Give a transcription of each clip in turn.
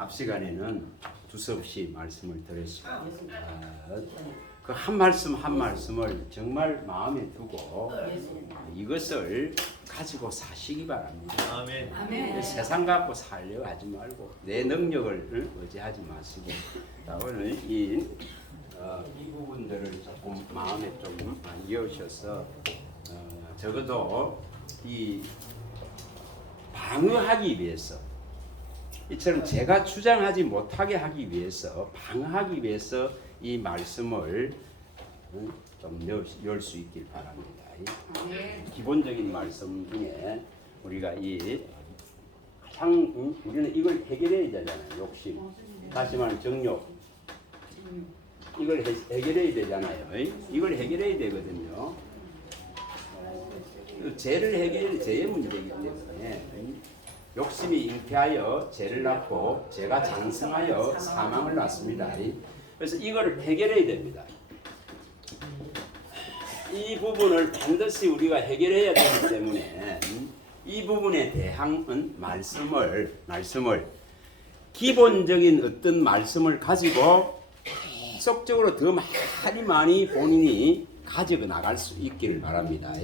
앞 시간에는 두서없이 말씀을 드렸습니다. 그 한 말씀 한 말씀을 정말 마음에 두고 이것을 가지고 사시기 바랍니다. 아멘. 세상 갖고 살려 하지 말고 내 능력을 의지하지 마시고, 자, 오늘 이 부분들을 조금 마음에 좀 이으셔서 적어도 이 방어하기 위해서, 이처럼 제가 주장하지 못하게 하기 위해서, 방어하기 위해서 이 말씀을 좀 열 수 있길 바랍니다. 기본적인 말씀 중에 우리가 이 가장 우리는 이걸 해결해야 되잖아요. 욕심, 다시 말하면 정욕, 이걸 해결해야 되잖아요. 이걸 해결해야 되거든요. 죄를 해결해야 죄의 문제이기 때문에 욕심이 잉태하여 죄를 낳고 죄가 장성하여 사망을 낳습니다. 그래서 이거를 해결해야 됩니다. 이 부분을 반드시 우리가 해결해야 되기 때문에 이 부분에 대한 말씀을 기본적인 어떤 말씀을 가지고 계속적으로 더 많이 본인이 가지고 나갈 수 있기를 바랍니다.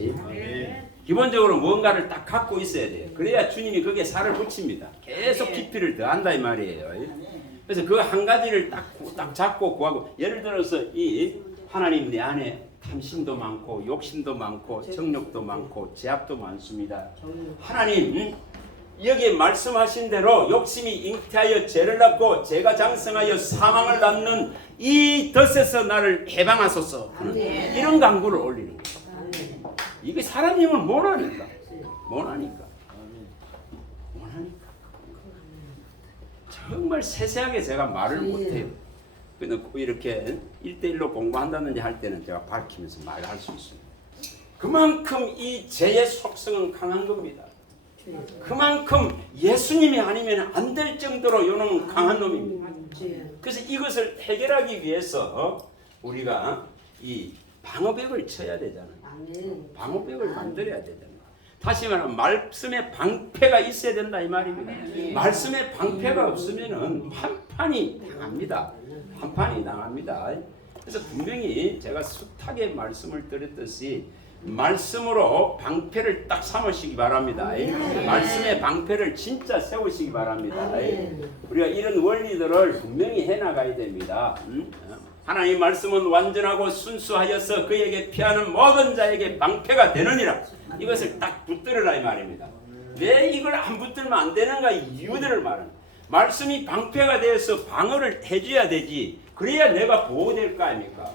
기본적으로 뭔가를 딱 갖고 있어야 돼요. 그래야 주님이 거기에 살을 붙입니다. 계속 깊이를 더한다 이 말이에요. 그래서 그 한 가지를 딱 잡고 구하고, 예를 들어서 이 하나님 내 안에 탐심도 많고 욕심도 많고 정욕도 많고 죄악도 많습니다. 하나님 여기에 말씀하신 대로 욕심이 잉태하여 죄를 낳고 죄가 장성하여 사망을 낳는 이 덫에서 나를 해방하소서 하는 이런 간구를 올리는 거예요. 이게 사람님은 못하니까. 정말 세세하게 제가 말을 못해요. 이렇게 1대1로 공부한다든지 할 때는 제가 밝히면서 말할 수 있습니다. 그만큼 이 죄의 속성은 강한 겁니다. 그만큼 예수님이 아니면 안 될 정도로 이놈은 강한 놈입니다. 그래서 이것을 해결하기 위해서 우리가 이 방어벽을 쳐야 되잖아요. 방어벽을 만들어야 되잖아요. 다시 말하면 말씀의 방패가 있어야 된다 이 말입니다. 말씀의 방패가 없으면은 한판이 당합니다. 그래서 분명히 제가 숱하게 말씀을 드렸듯이 말씀으로 방패를 딱 삼으시기 바랍니다. 말씀의 방패를 진짜 세우시기 바랍니다. 우리가 이런 원리들을 분명히 해나가야 됩니다. 하나님 말씀은 완전하고 순수하여서 그에게 피하는 모든 자에게 방패가 되느니라. 이것을 딱 붙들으라 이 말입니다. 왜 이걸 안 붙들면 안 되는가 이유들을 말합니다. 말씀이 방패가 되어서 방어를 해줘야 되지. 그래야 내가 보호될 거 아닙니까?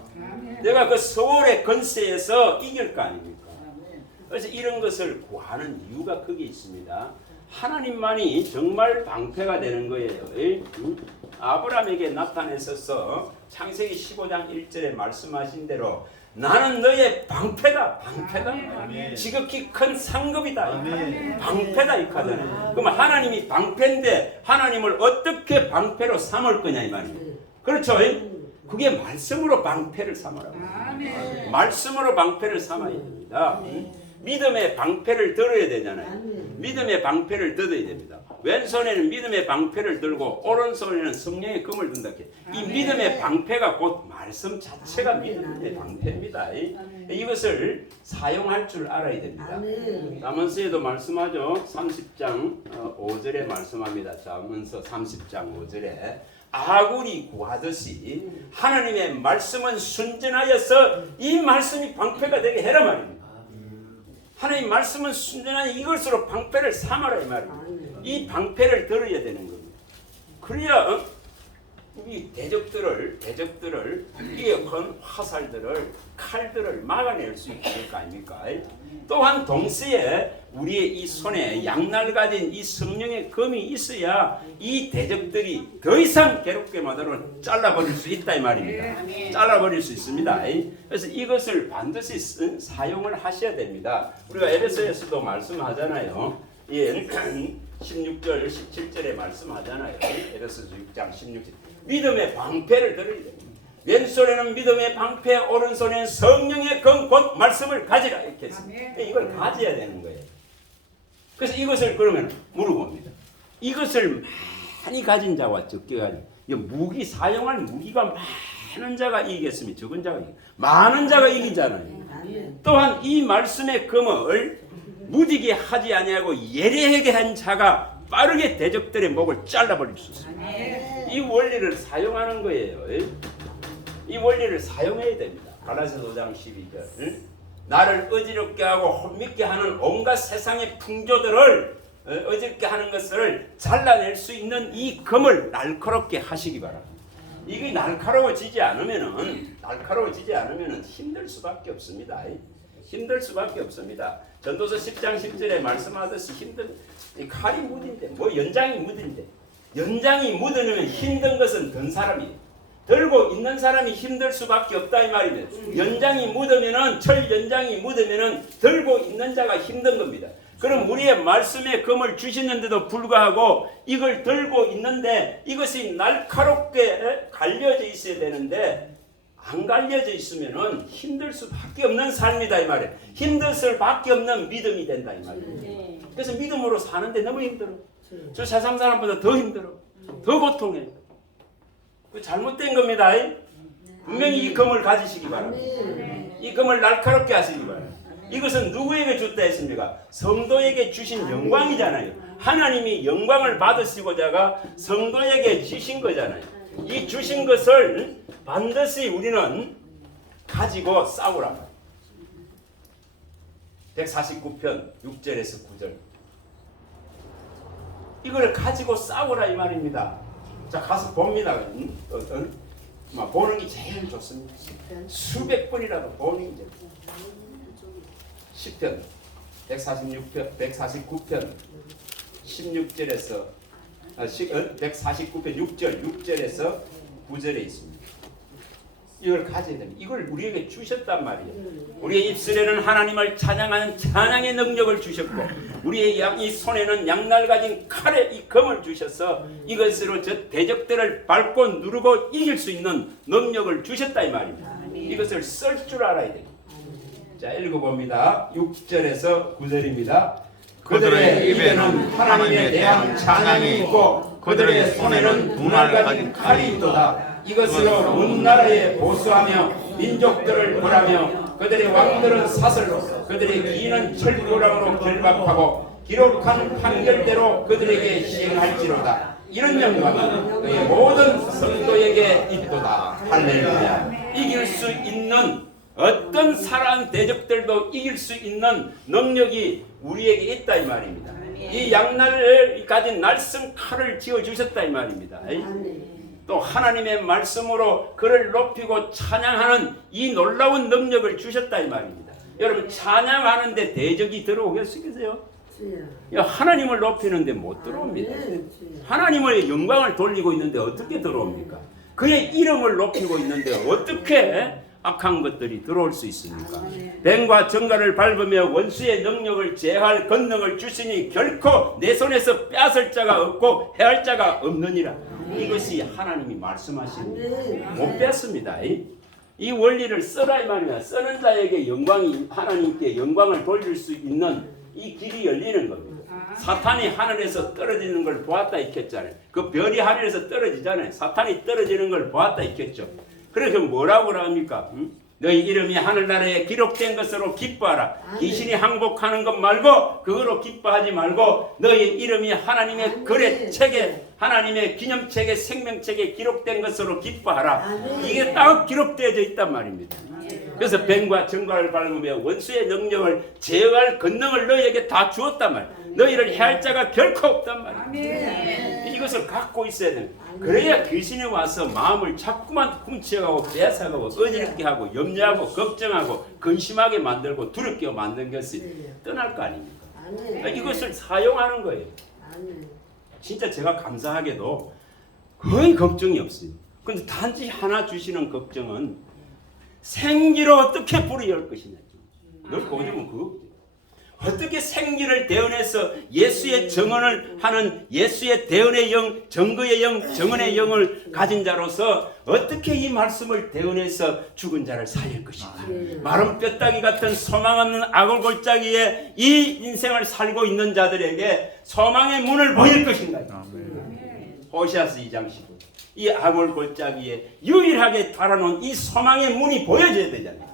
내가 그 서울의 건세에서 이길 거 아닙니까? 그래서 이런 것을 구하는 이유가 거기에 있습니다. 하나님만이 정말 방패가 되는 거예요. 아브라함에게 나타내셔서 창세기 15장 1절에 말씀하신 대로 나는 너의 방패다. 지극히 큰 상급이다. 방패다 이 카드는. 그럼 하나님이 방패인데 하나님을 어떻게 방패로 삼을 거냐 이 말이에요. 그렇죠? 그게 말씀으로 방패를 삼으라고. 말씀으로 방패를 삼아야 됩니다. 믿음의 방패를 들어야 되잖아요. 믿음의 방패를 들어야 됩니다. 왼손에는 믿음의 방패를 들고 오른손에는 성령의 검을 든다. 이 믿음의 방패가 곧 말씀 자체가 믿음의 방패입니다. 이것을 사용할 줄 알아야 됩니다. 잠언서에도 말씀하죠. 30장 5절에 말씀합니다. 잠언서 30장 5절에 아굴이 구하듯이 하나님의 말씀은 순전하여서 이 말씀이 방패가 되게 해라 말입니다. 하나님 말씀은 순전하니 이것으로 방패를 삼아라 이 말입니다. 이 방패를 들어야 되는 겁니다. 그래야 이 대적들을 이어컨 화살들을 칼들을 막아낼 수 있을 거 아닙니까? 또한 동시에 우리의 이 손에 양날 가진 이 성령의 검이 있어야 이 대적들이 더 이상 괴롭게 만들어 잘라버릴 수 있다 이 말입니다. 잘라버릴 수 있습니다. 그래서 이것을 반드시 사용을 하셔야 됩니다. 우리가 에베소에서도 말씀하잖아요. 16절 17절에 말씀하잖아요. 에베소서 6장 16절 믿음의 방패를 들어야 됩니다. 왼손에는 믿음의 방패, 오른손에는 성령의 검 곧 말씀을 가지라 이렇게 했습니다. 이걸 가져야 되는 거예요. 그래서 이것을 그러면 물어봅니다. 이것을 많이 가진 자와 적게 가진 무기 사용할 무기가 많은 자가 이기겠으면 적은 자가 이기. 많은 자가 이기잖아요. 또한 이 말씀의 검을 무디게 하지 아니하고 예리하게 한 자가 빠르게 대적들의 목을 잘라버릴 수 있습니다. 이 원리를 사용하는 거예요. 이 원리를 사용해야 됩니다. 갈라디아서 5장 12절. 나를 어지럽게 하고 혼밌게 하는 온갖 세상의 풍조들을 어지럽게 하는 것을 잘라낼 수 있는 이 검을 날카롭게 하시기 바랍니다. 이게 날카로워지지 않으면은 힘들 수밖에 없습니다. 힘들 수밖에 없습니다. 전도서 10장 10절에 말씀하듯이 힘든 칼이 무딘데 뭐 연장이 무딘데 연장이 묻으면 힘든 것은 든 사람이에요. 들고 있는 사람이 힘들 수밖에 없다 이 말이에요. 연장이 묻으면은 철 연장이 묻으면은 들고 있는 자가 힘든 겁니다. 그럼 우리의 말씀에 검을 주시는데도 불구하고 이걸 들고 있는데 이것이 날카롭게 갈려져 있어야 되는데 안 갈려져 있으면은 힘들 수밖에 없는 삶이다 이 말이에요. 힘들 수밖에 없는 믿음이 된다 이 말이에요. 그래서 믿음으로 사는데 너무 힘들어. 저 세상 사람보다 더 힘들어. 더 고통해. 그 잘못된 겁니다. 분명히 이 검을 가지시기 바랍니다. 이 검을 날카롭게 하시기 바랍니다. 이것은 누구에게 줬다 했습니까? 성도에게 주신 영광이잖아요. 하나님이 영광을 받으시고자가 성도에게 주신 거잖아요. 이 주신 것을 반드시 우리는 가지고 싸우란 말이에요. 149편 6절에서 9절. 이걸 가지고 싸우라 이 말입니다. 자, 가서 봅니다. 보는 게 제일 좋습니다. 수백 번이라도 보는 게 10편 149편 16절에서 149편 6절에서 9절에 있습니다. 이걸 가져야 됩니다. 이걸 우리에게 주셨단 말이에요. 우리의 입술에는 하나님을 찬양하는 찬양의 능력을 주셨고 우리의 이 손에는 양날 가진 칼의 이 검을 주셔서 이것으로 저 대적들을 밟고 누르고 이길 수 있는 능력을 주셨다 이 말입니다. 이것을 쓸 줄 알아야 됩니다. 자, 읽어봅니다. 6절에서 9절입니다. 그들의 입에는 하나님에 대한 찬양이 있고 그들의 손에는 두날 가진 칼이 있도다. 이것으로 온 나라에 보수하며 민족들을 벌하며 그들의 왕들은 사슬로 그들의 기인은 철도랑으로 결박하고 기록한 판결대로 그들에게 시행할지로다. 이런 영광이 그의 모든 성도에게 있도다. 할렐루야. 이길 수 있는 어떤 사람 대적들도 이길 수 있는 능력이 우리에게 있다 이 말입니다. 이 양날을 가진 날쌘 칼을 쥐어주셨다 이 말입니다. 또 하나님의 말씀으로 그를 높이고 찬양하는 이 놀라운 능력을 주셨다 이 말입니다. 여러분 찬양하는데 대적이 들어오겠어요? 하나님을 높이는데 못 들어옵니다. 하나님의 영광을 돌리고 있는데 어떻게 들어옵니까? 그의 이름을 높이고 있는데 어떻게 악한 것들이 들어올 수 있습니까? 뱀과 정갈을 밟으며 원수의 능력을 제할 권능을 주시니 결코 내 손에서 빼앗을 자가 없고 해할 자가 없느니라. 이것이 하나님이 말씀하시는 못 뺐습니다. 이 원리를 써라 이 말이야. 쓰는 자에게 영광이 하나님께 영광을 돌릴 수 있는 이 길이 열리는 겁니다. 사탄이 하늘에서 떨어지는 걸 보았다 익혔잖아요. 그 별이 하늘에서 떨어지잖아요. 사탄이 떨어지는 걸 보았다 익혔죠. 그래서 뭐라고 합니까? 너희 이름이 하늘나라에 기록된 것으로 기뻐하라. 귀신이 항복하는 것 말고 그거로 기뻐하지 말고 너희 이름이 하나님의 거래책에 하나님의 기념책에 생명책에 기록된 것으로 기뻐하라. 이게 딱 기록되어져 있단 말입니다. 그래서 뱀과 정갈을 밟으며 원수의 능력을 제어할 권능을 너희에게 다 주었단 말이에요. 너희를 해할 자가 결코 없단 말이에요. 이것을 갖고 있어야 됩니다. 그래야 귀신이 와서 마음을 자꾸만 훔쳐가고 빼앗아가고 어지럽게 하고 염려하고 걱정하고 근심하게 만들고 두렵게 만든 것이 떠날 거 아닙니까? 이것을 사용하는 거예요. 진짜 제가 감사하게도 거의 걱정이 없어요. 그런데 단지 하나 주시는 걱정은 생기로 어떻게 불이 열 것이냐. 늘 고집은 그거거든요. 어떻게 생기를 대언해서 예수의 정언을 하는 예수의 대언의 영, 증거의 영, 정언의 영을 가진 자로서 어떻게 이 말씀을 대언해서 죽은 자를 살릴 것인가. 마른 뼈다귀 같은 소망 없는 아골골짜기에 이 인생을 살고 있는 자들에게 소망의 문을 보일 것인가. 호시아스 2장 15절. 이 아골 골짜기에 유일하게 달아놓은 이 소망의 문이 보여져야 되잖아요.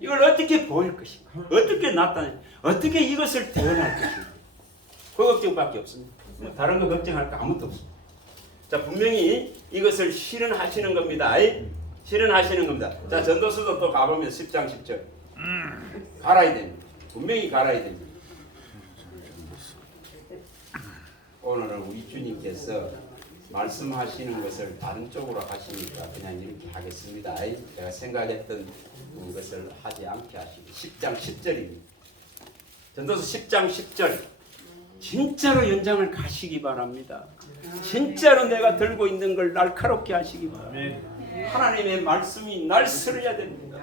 이걸 어떻게 보일 것인가? 어떻게 나타내? 어떻게 이것을 대언할 것인가? 그 걱정밖에 없습니다. 다른 거 걱정할 거 아무것도 없습니다. 자, 분명히 이것을 실현하시는 겁니다. 실현하시는 겁니다. 자, 전도서도 또 가보면 10장 10절. 갈아야 됩니다. 분명히 갈아야 됩니다. 오늘은 우리 주님께서 말씀하시는 것을 다른 쪽으로 하시니까 그냥 이렇게 하겠습니다. 제가 생각했던 것을 하지 않게 하시고 10장 10절입니다. 전도서 10장 10절. 진짜로 연장을 가시기 바랍니다. 진짜로 내가 들고 있는 걸 날카롭게 하시기 바랍니다. 하나님의 말씀이 날 쓰러야 됩니다.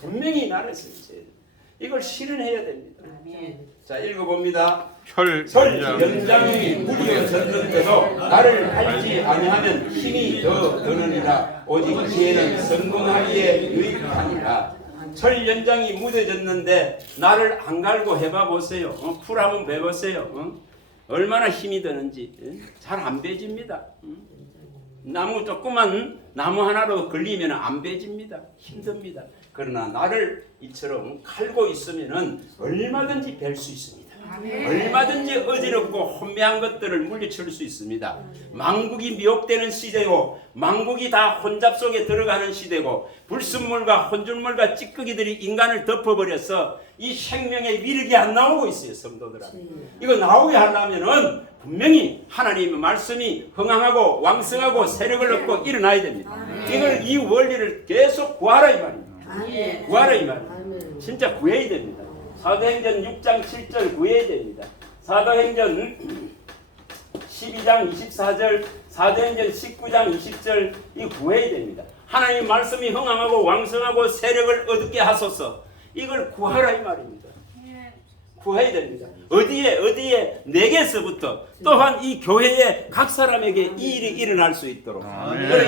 분명히 나를 쓰셔야 됩니다. 이걸 실현해야 됩니다. 자, 읽어봅니다. 연장이 무뎌졌는데도 나를 알지 아니하면 힘이 더 드느니라. 오직 지혜는 성공하기에 유익하니라. 철 연장이 묻어졌는데 나를 안 갈고 해봐 보세요. 풀 한번 베보세요. 얼마나 힘이 드는지. 잘 안 베집니다. 나무 조그만 나무 하나로 걸리면 안 베집니다. 힘듭니다. 그러나 나를 이처럼 갈고 있으면 얼마든지 벨 수 있습니다. 얼마든지 어지럽고 혼미한 것들을 물리칠 수 있습니다. 망국이 미혹되는 시대고 망국이 다 혼잡 속에 들어가는 시대고 불순물과 혼줄물과 찌꺼기들이 인간을 덮어버려서 이 생명의 위력이 안 나오고 있어요. 성도들아, 이거 나오게 하려면은 분명히 하나님의 말씀이 흥황하고 왕성하고 세력을 얻고 일어나야 됩니다. 이걸 이 원리를 계속 구하라 이 말입니다. 구하라 이 말입니다. 진짜 구해야 됩니다. 사도행전 6장 7절 구해야 됩니다. 사도행전 12장 24절, 사도행전 19장 20절 이 구해야 됩니다. 하나님 말씀이 흥황하고 왕성하고 세력을 얻게 하소서. 이걸 구하라 이 말입니다. 구해야 됩니다. 어디에 내게서부터 또한 이 교회의 각 사람에게 이 일이 일어날 수 있도록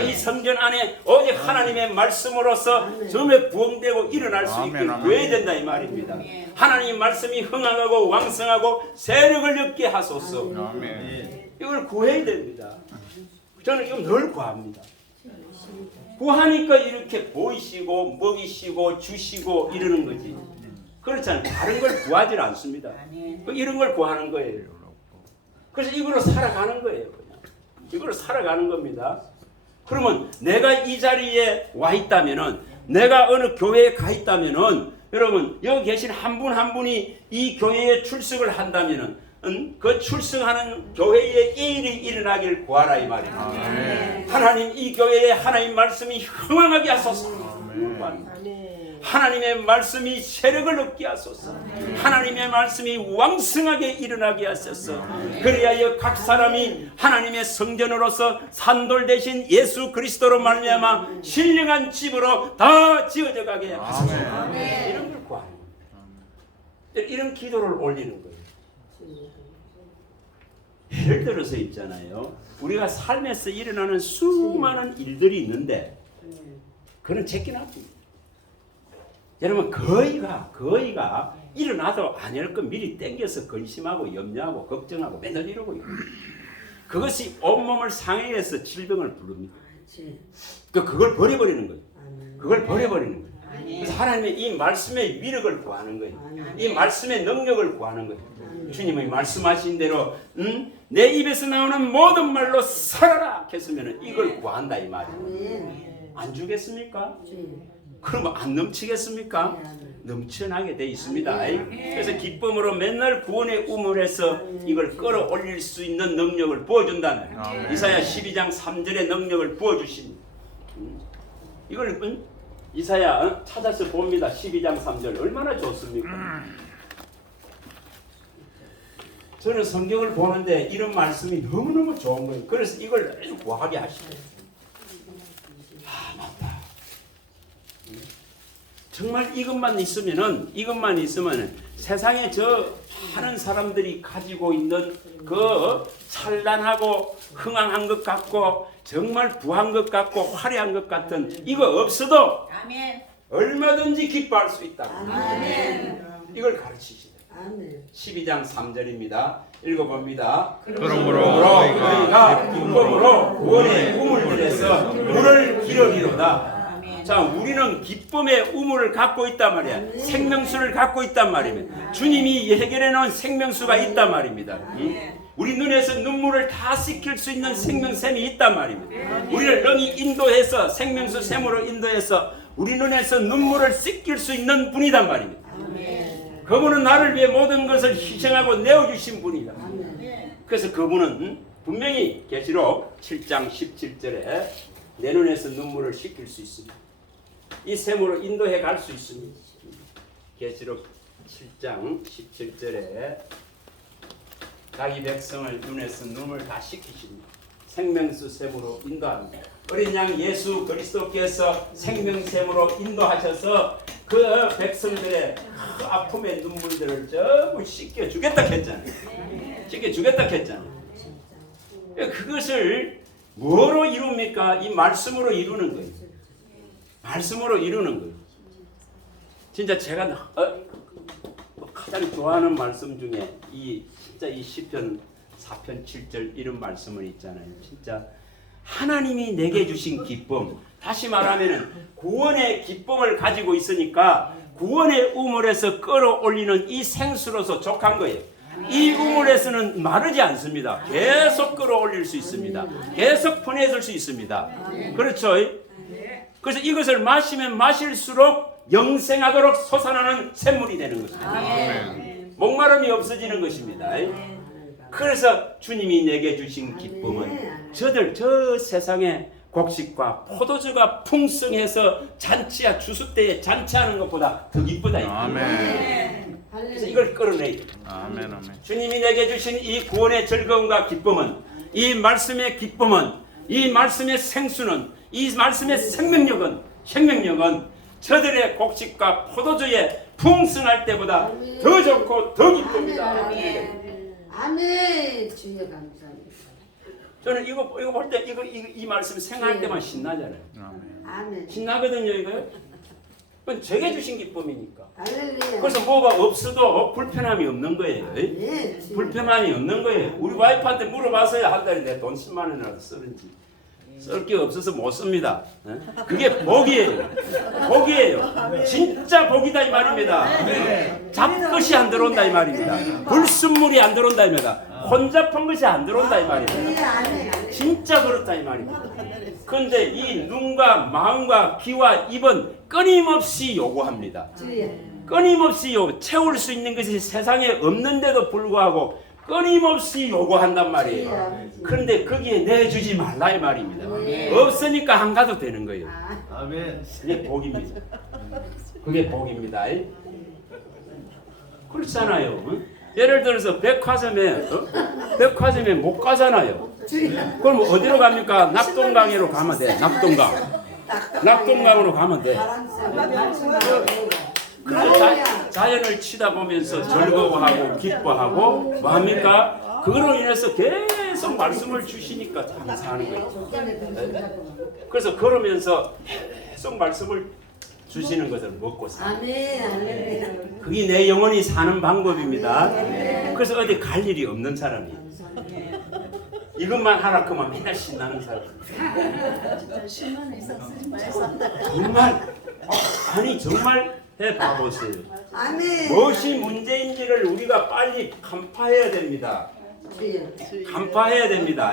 이 성전 안에 오직 하나님의 말씀으로서 점에 부응되고 일어날 수 있게 구해야 된다 이 말입니다. 하나님 말씀이 흥황하고 왕성하고 세력을 얻게 하소서. 이걸 구해야 됩니다. 저는 이거 늘 구합니다. 구하니까 이렇게 보이시고 먹이시고 주시고 이러는 거지. 그렇잖아요. 다른 걸 구하지 않습니다. 이런 걸 구하는 거예요. 그래서 이걸로 살아가는 거예요. 그냥. 이걸로 살아가는 겁니다. 그러면 내가 이 자리에 와 있다면은, 내가 어느 교회에 가 있다면은, 여러분 여기 계신 한 분 한 분이 이 교회에 출석을 한다면은, 그 출석하는 교회에 이 일이 일어나길 구하라 이 말입니다. 하나님 이 교회에 하나님 말씀이 흥황하게 하소서. 하나님의 말씀이 세력을 얻게 하소서. 하나님의 말씀이 왕성하게 일어나게 하소서. 그래야 각 사람이 하나님의 성전으로서 산돌 대신 예수 그리스도로 말미암아 신령한 집으로 다 지어져 가게 하소서. 이런 걸 구하는 거예요. 이런 기도를 올리는 거예요. 예를 들어서 있잖아요. 우리가 삶에서 일어나는 수많은 일들이 있는데 그건 제끼나입니다. 여러분 거의가 일어나도 아닐 거 미리 땡겨서 근심하고 염려하고 걱정하고 맨날 이러고 있고 그것이 온몸을 상해해서 질병을 부릅니다. 그걸 버려버리는 거예요. 그걸 버려버리는 거예요. 그래서 하나님의 이 말씀의 위력을 구하는 거예요. 이 말씀의 능력을 구하는 거예요. 주님이 말씀하신 대로 내 입에서 나오는 모든 말로 살아라 했으면 이걸 구한다 이 말이에요. 안 주겠습니까? 그러면 안 넘치겠습니까? 넘쳐나게 돼 있습니다. 그래서 기쁨으로 맨날 구원의 우물에서 이걸 끌어올릴 수 있는 능력을 부어준다는 이사야 12장 3절의 능력을 부어주십니다. 이걸 이사야 찾아서 봅니다. 12장 3절 얼마나 좋습니까? 저는 성경을 보는데 이런 말씀이 너무너무 좋은 거예요. 그래서 이걸 아주 구하게 하시네요. 맞다. 정말 이것만 있으면 세상에 저 많은 사람들이 가지고 있는 그 찬란하고 흥황한 것 같고 정말 부한 것 같고 화려한 것 같은 이거 없어도 아멘. 얼마든지 기뻐할 수 있다. 아멘. 이걸 가르치시다. 아멘. 12장 3절입니다. 읽어봅니다. 그러므로 너희가 기쁨으로 구원의 우물을 내서 물을 기르리로다. 자, 우리는 기쁨의 우물을 갖고 있단 말이야. 생명수를 갖고 있단 말입니다. 주님이 해결해 놓은 생명수가 있단 말입니다. 우리 눈에서 눈물을 다 씻길 수 있는 생명샘이 있단 말입니다. 우리를 능히 인도해서 생명수 샘으로 인도해서 우리 눈에서 눈물을 씻길 수 있는 분이단 말입니다. 그분은 나를 위해 모든 것을 희생하고 내어주신 분이다. 그래서 그분은 분명히 계시록 7장 17절에 내 눈에서 눈물을 씻길 수 있습니다. 이 샘으로 인도해 갈 수 있습니다. 계시록 7장 17절에 자기 백성을 눈에서 눈물 다 씻기십니다. 생명수 샘으로 인도합니다. 어린 양 예수 그리스도께서 생명샘으로 인도하셔서 그 백성들의 그 아픔의 눈물들을 전부 씻겨주겠다 했잖아요. 씻겨주겠다 했잖아요. 그것을 뭐로 이룹니까? 이 말씀으로 이루는 거예요. 말씀으로 이루는 거예요. 진짜 제가 가장 좋아하는 말씀 중에 진짜 이 시편 4편 7절 이런 말씀은 있잖아요. 진짜 하나님이 내게 주신 기쁨, 다시 말하면은 구원의 기쁨을 가지고 있으니까 구원의 우물에서 끌어올리는 이 생수로서 족한 거예요. 이 우물에서는 마르지 않습니다. 계속 끌어올릴 수 있습니다. 계속 퍼내줄 수 있습니다. 그렇죠? 그래서 이것을 마시면 마실수록 영생하도록 솟아나는 샘물이 되는 것입니다. 목마름이 없어지는 것입니다. 그래서 주님이 내게 주신 기쁨은 저 세상에 곡식과 포도주가 풍성해서 잔치야 주수 때에 잔치하는 것보다 더 기쁘다. 아멘. 그래서 이걸 끌어내야 돼. 아멘. 아멘. 주님이 내게 주신 이 구원의 즐거움과 기쁨은, 이 말씀의 기쁨은, 이 말씀의 생수는, 이 말씀의 생명력은 저들의 곡식과 포도주에 풍성할 때보다 더 좋고 더 기쁩니다. 아멘. 주여 감사합니다. 저는 이거 볼 때 이 말씀 생각할 때만 신나잖아요. 아멘. 신나거든요, 이거요. 그건 제게 주신 기쁨이니까. 할렐루야. 그래서 뭐가 없어도 불편함이 없는 거예요. 네, 불편함이 없는 거예요. 우리 와이프한테 물어봤어요. 한 달에 내 돈 10만 원이라도 쓰는지. 쓸 게 없어서 못 씁니다. 그게 복이에요. 복이에요. 진짜 복이다 이 말입니다. 잡것이 안 들어온다 이 말입니다. 불순물이 안 들어온다 이 말입니다. 혼잡한 것이 안 들어온다 이 말입니다. 진짜 그렇다 이 말입니다. 그런데 이 눈과 마음과 귀와 입은 끊임없이 요구합니다. 끊임없이 채울 수 있는 것이 세상에 없는데도 불구하고 끊임없이 요구한단 말이에요. 그런데 거기에 내주지 말라 이 말입니다. 없으니까 안 가도 되는 거예요. 아멘. 그게 복입니다. 그게 복입니다. 그렇잖아요. 예를 들어서 백화점에 못 가잖아요. 그럼 어디로 갑니까? 낙동강으로 가면 돼. 낙동강으로 가면 돼. 그래서 자연을 치다 보면서 즐거워하고 기뻐하고 뭐합니까? 그걸로 인해서 계속 말씀을 주시니까 감사하는 거예요. 그래서 걸으면서 계속 말씀을 주시는 것을 먹고 살아요. 그게 내 영혼이 사는 방법입니다. 그래서 어디 갈 일이 없는 사람이 이것만 하라 그만 맨날 신나는 사람. 정말 해봐보세요. 무엇이 문제인지를 우리가 빨리 간파해야 됩니다. 간파해야 됩니다.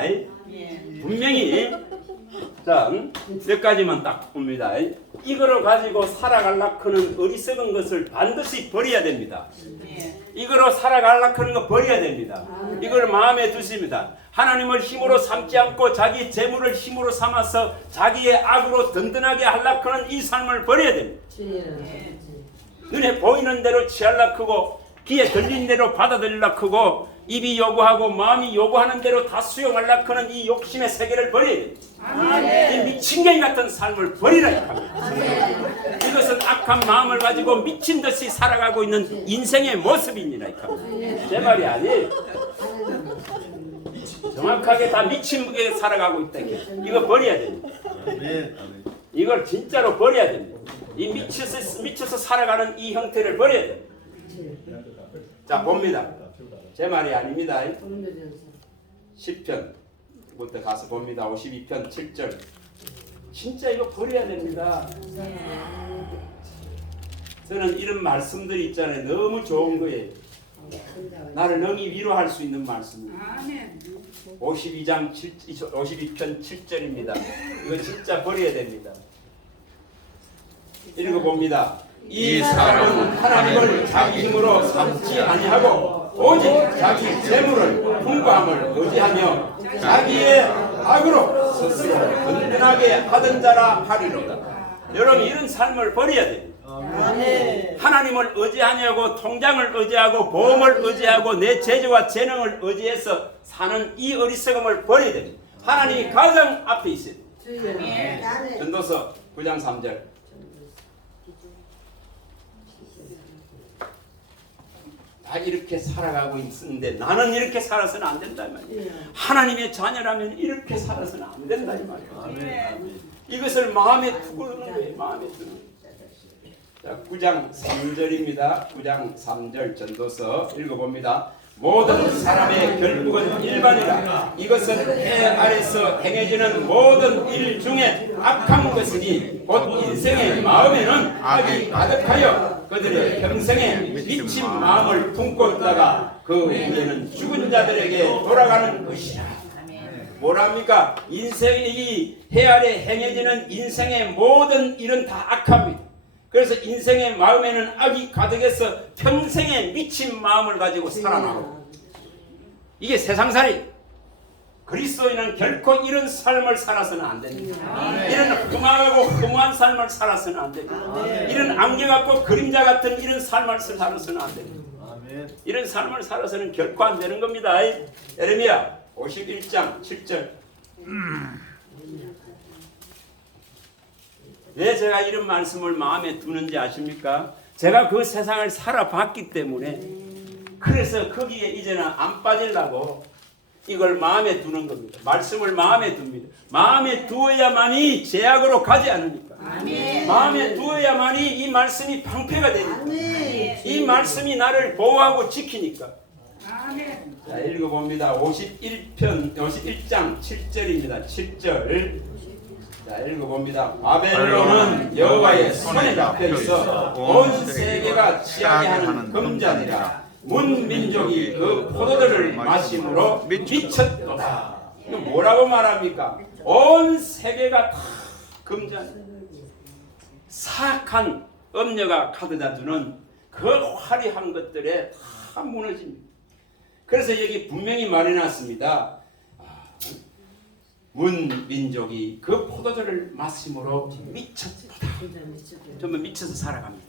분명히 몇 가지만 딱 봅니다. 이거를 가지고 살아가려고 하는 어리석은 것을 반드시 버려야 됩니다. 이거로 살아가려고 하는 거 버려야 됩니다. 이걸 마음에 두십니다. 하나님을 힘으로 삼지 않고 자기 재물을 힘으로 삼아서 자기의 악으로 든든하게 하려고 하는 이 삶을 버려야 됩니다. 눈에 보이는 대로 취하려고 하고 귀에 들린 대로 받아들이려고 하고 입이 요구하고 마음이 요구하는 대로 다 수용하려고 하는 이 욕심의 세계를 버려야 됩니다. 이 미친개인 같은 삶을 버리라 합니다. 이것은 악한 마음을 가지고 미친 듯이 살아가고 있는 인생의 모습입니다. 제 말이 아니에요. 정확하게 다 미친게 살아가고 있다. 이거 버려야 됩니다. 이걸 진짜로 버려야 됩니다. 이 미쳐서 살아가는 이 형태를 버려야 됩니다. 자 봅니다. 제 말이 아닙니다. 분별해서 10편부터 가서 봅니다. 52편 7절. 진짜 이거 버려야 됩니다. 저는 이런 말씀들이 있잖아요. 너무 좋은 거예요. 나를 능히 위로할 수 있는 말씀입니다. 52장 52편 7절입니다. 이거 진짜 버려야 됩니다. 읽어봅니다. 이 사람은 하나님을 자기 힘으로 삼지 아니하고 오직 자기 재물을 풍부함을 의지하며 자기의 악으로 스스로 든든하게 하던 자라 하리로다. 여러분 이런 삶을 버려야 됩니다. 하나님을 의지하냐고 통장을 의지하고 보험을 의지하고 내 재주와 재능을 의지해서 사는 이 어리석음을 버려야 됩니다. 하나님이 가장 앞에 있어요. 전도서 9장 3절. 다 이렇게 살아가고 있는데 나는 이렇게 살아서는 안 된다 이 말이에요. 하나님의 자녀라면 이렇게 살아서는 안 된다 이 말이에요. 이것을 마음에 두는 거예요. 마음에 두는 거예요. 자, 9장 3절입니다. 9장 3절 전도서 읽어봅니다. 모든 사람의 결국은 일반이라. 이것은 해 아래서 행해지는 모든 일 중에 악한 것이니 곧 인생의 마음에는 악이 가득하여 그들의 평생에 미친 마음을 품고 있다가 그 후에는 죽은 자들에게 돌아가는 것이라. 뭐랍니까? 인생이 해 아래 행해지는 인생의 모든 일은 다 악합니다. 그래서 인생의 마음에는 악이 가득해서 평생에 미친 마음을 가지고 살아나고 이게 세상살이. 그리스도인은 결코 이런 삶을 살아서는 안 됩니다. 이런 흠하고 허무한 삶을 살아서는 안 됩니다. 이런 안개 같고 그림자 같은 이런 삶을 살아서는 안 됩니다. 이런 삶을 살아서는 결코 안 되는 겁니다. 예레미야 51장 7절. 왜 제가 이런 말씀을 마음에 두는지 아십니까? 제가 그 세상을 살아봤기 때문에 그래서 거기에 이제는 안 빠지려고 이걸 마음에 두는 겁니다. 말씀을 마음에 둡니다. 마음에 두어야만이 제약으로 가지 않으니까. 마음에 두어야만이 이 말씀이 방패가 되니까. 이 말씀이 나를 보호하고 지키니까. 자, 읽어봅니다. 51장 7절입니다. 7절. 자, 읽어봅니다. 바벨론은 여호와의 손에 잡혀 있어 온 세계가 취하게 하는 금잔이라. 문 민족이 그 포도들을 마심으로 미쳤도다. 이거 뭐라고 말합니까? 온 세계가 다 금잔. 사악한 음녀가 가져다 두는 그 화려한 것들에 다 무너집니다. 그래서 여기 분명히 말해놨습니다. 문 민족이 그 포도들을 마심으로 미쳤다. 정말 미쳐서 살아갑니다.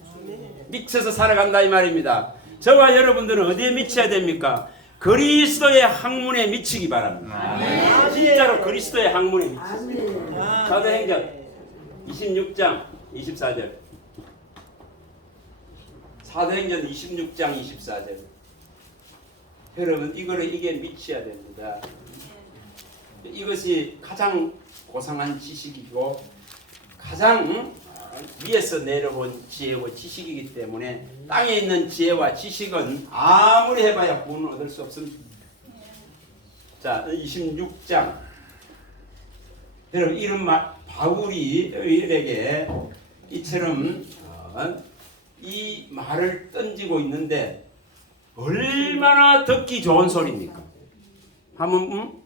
미쳐서 살아간다 이 말입니다. 저와 여러분들은 어디에 미쳐야 됩니까? 그리스도의 학문에 미치기 바랍니다. 진짜로 그리스도의 학문에 미치세요. 사도행전 26장 24절. 사도행전 26장 24절. 여러분 이게 미쳐야 됩니다. 이것이 가장 고상한 지식이고 가장 위에서 내려온 지혜와 지식이기 때문에 땅에 있는 지혜와 지식은 아무리 해봐야 구원을 얻을 수 없습니다. 자, 26장. 여러분 이런 바울이 에게 이처럼 이 말을 던지고 있는데 얼마나 듣기 좋은 소리입니까? 한번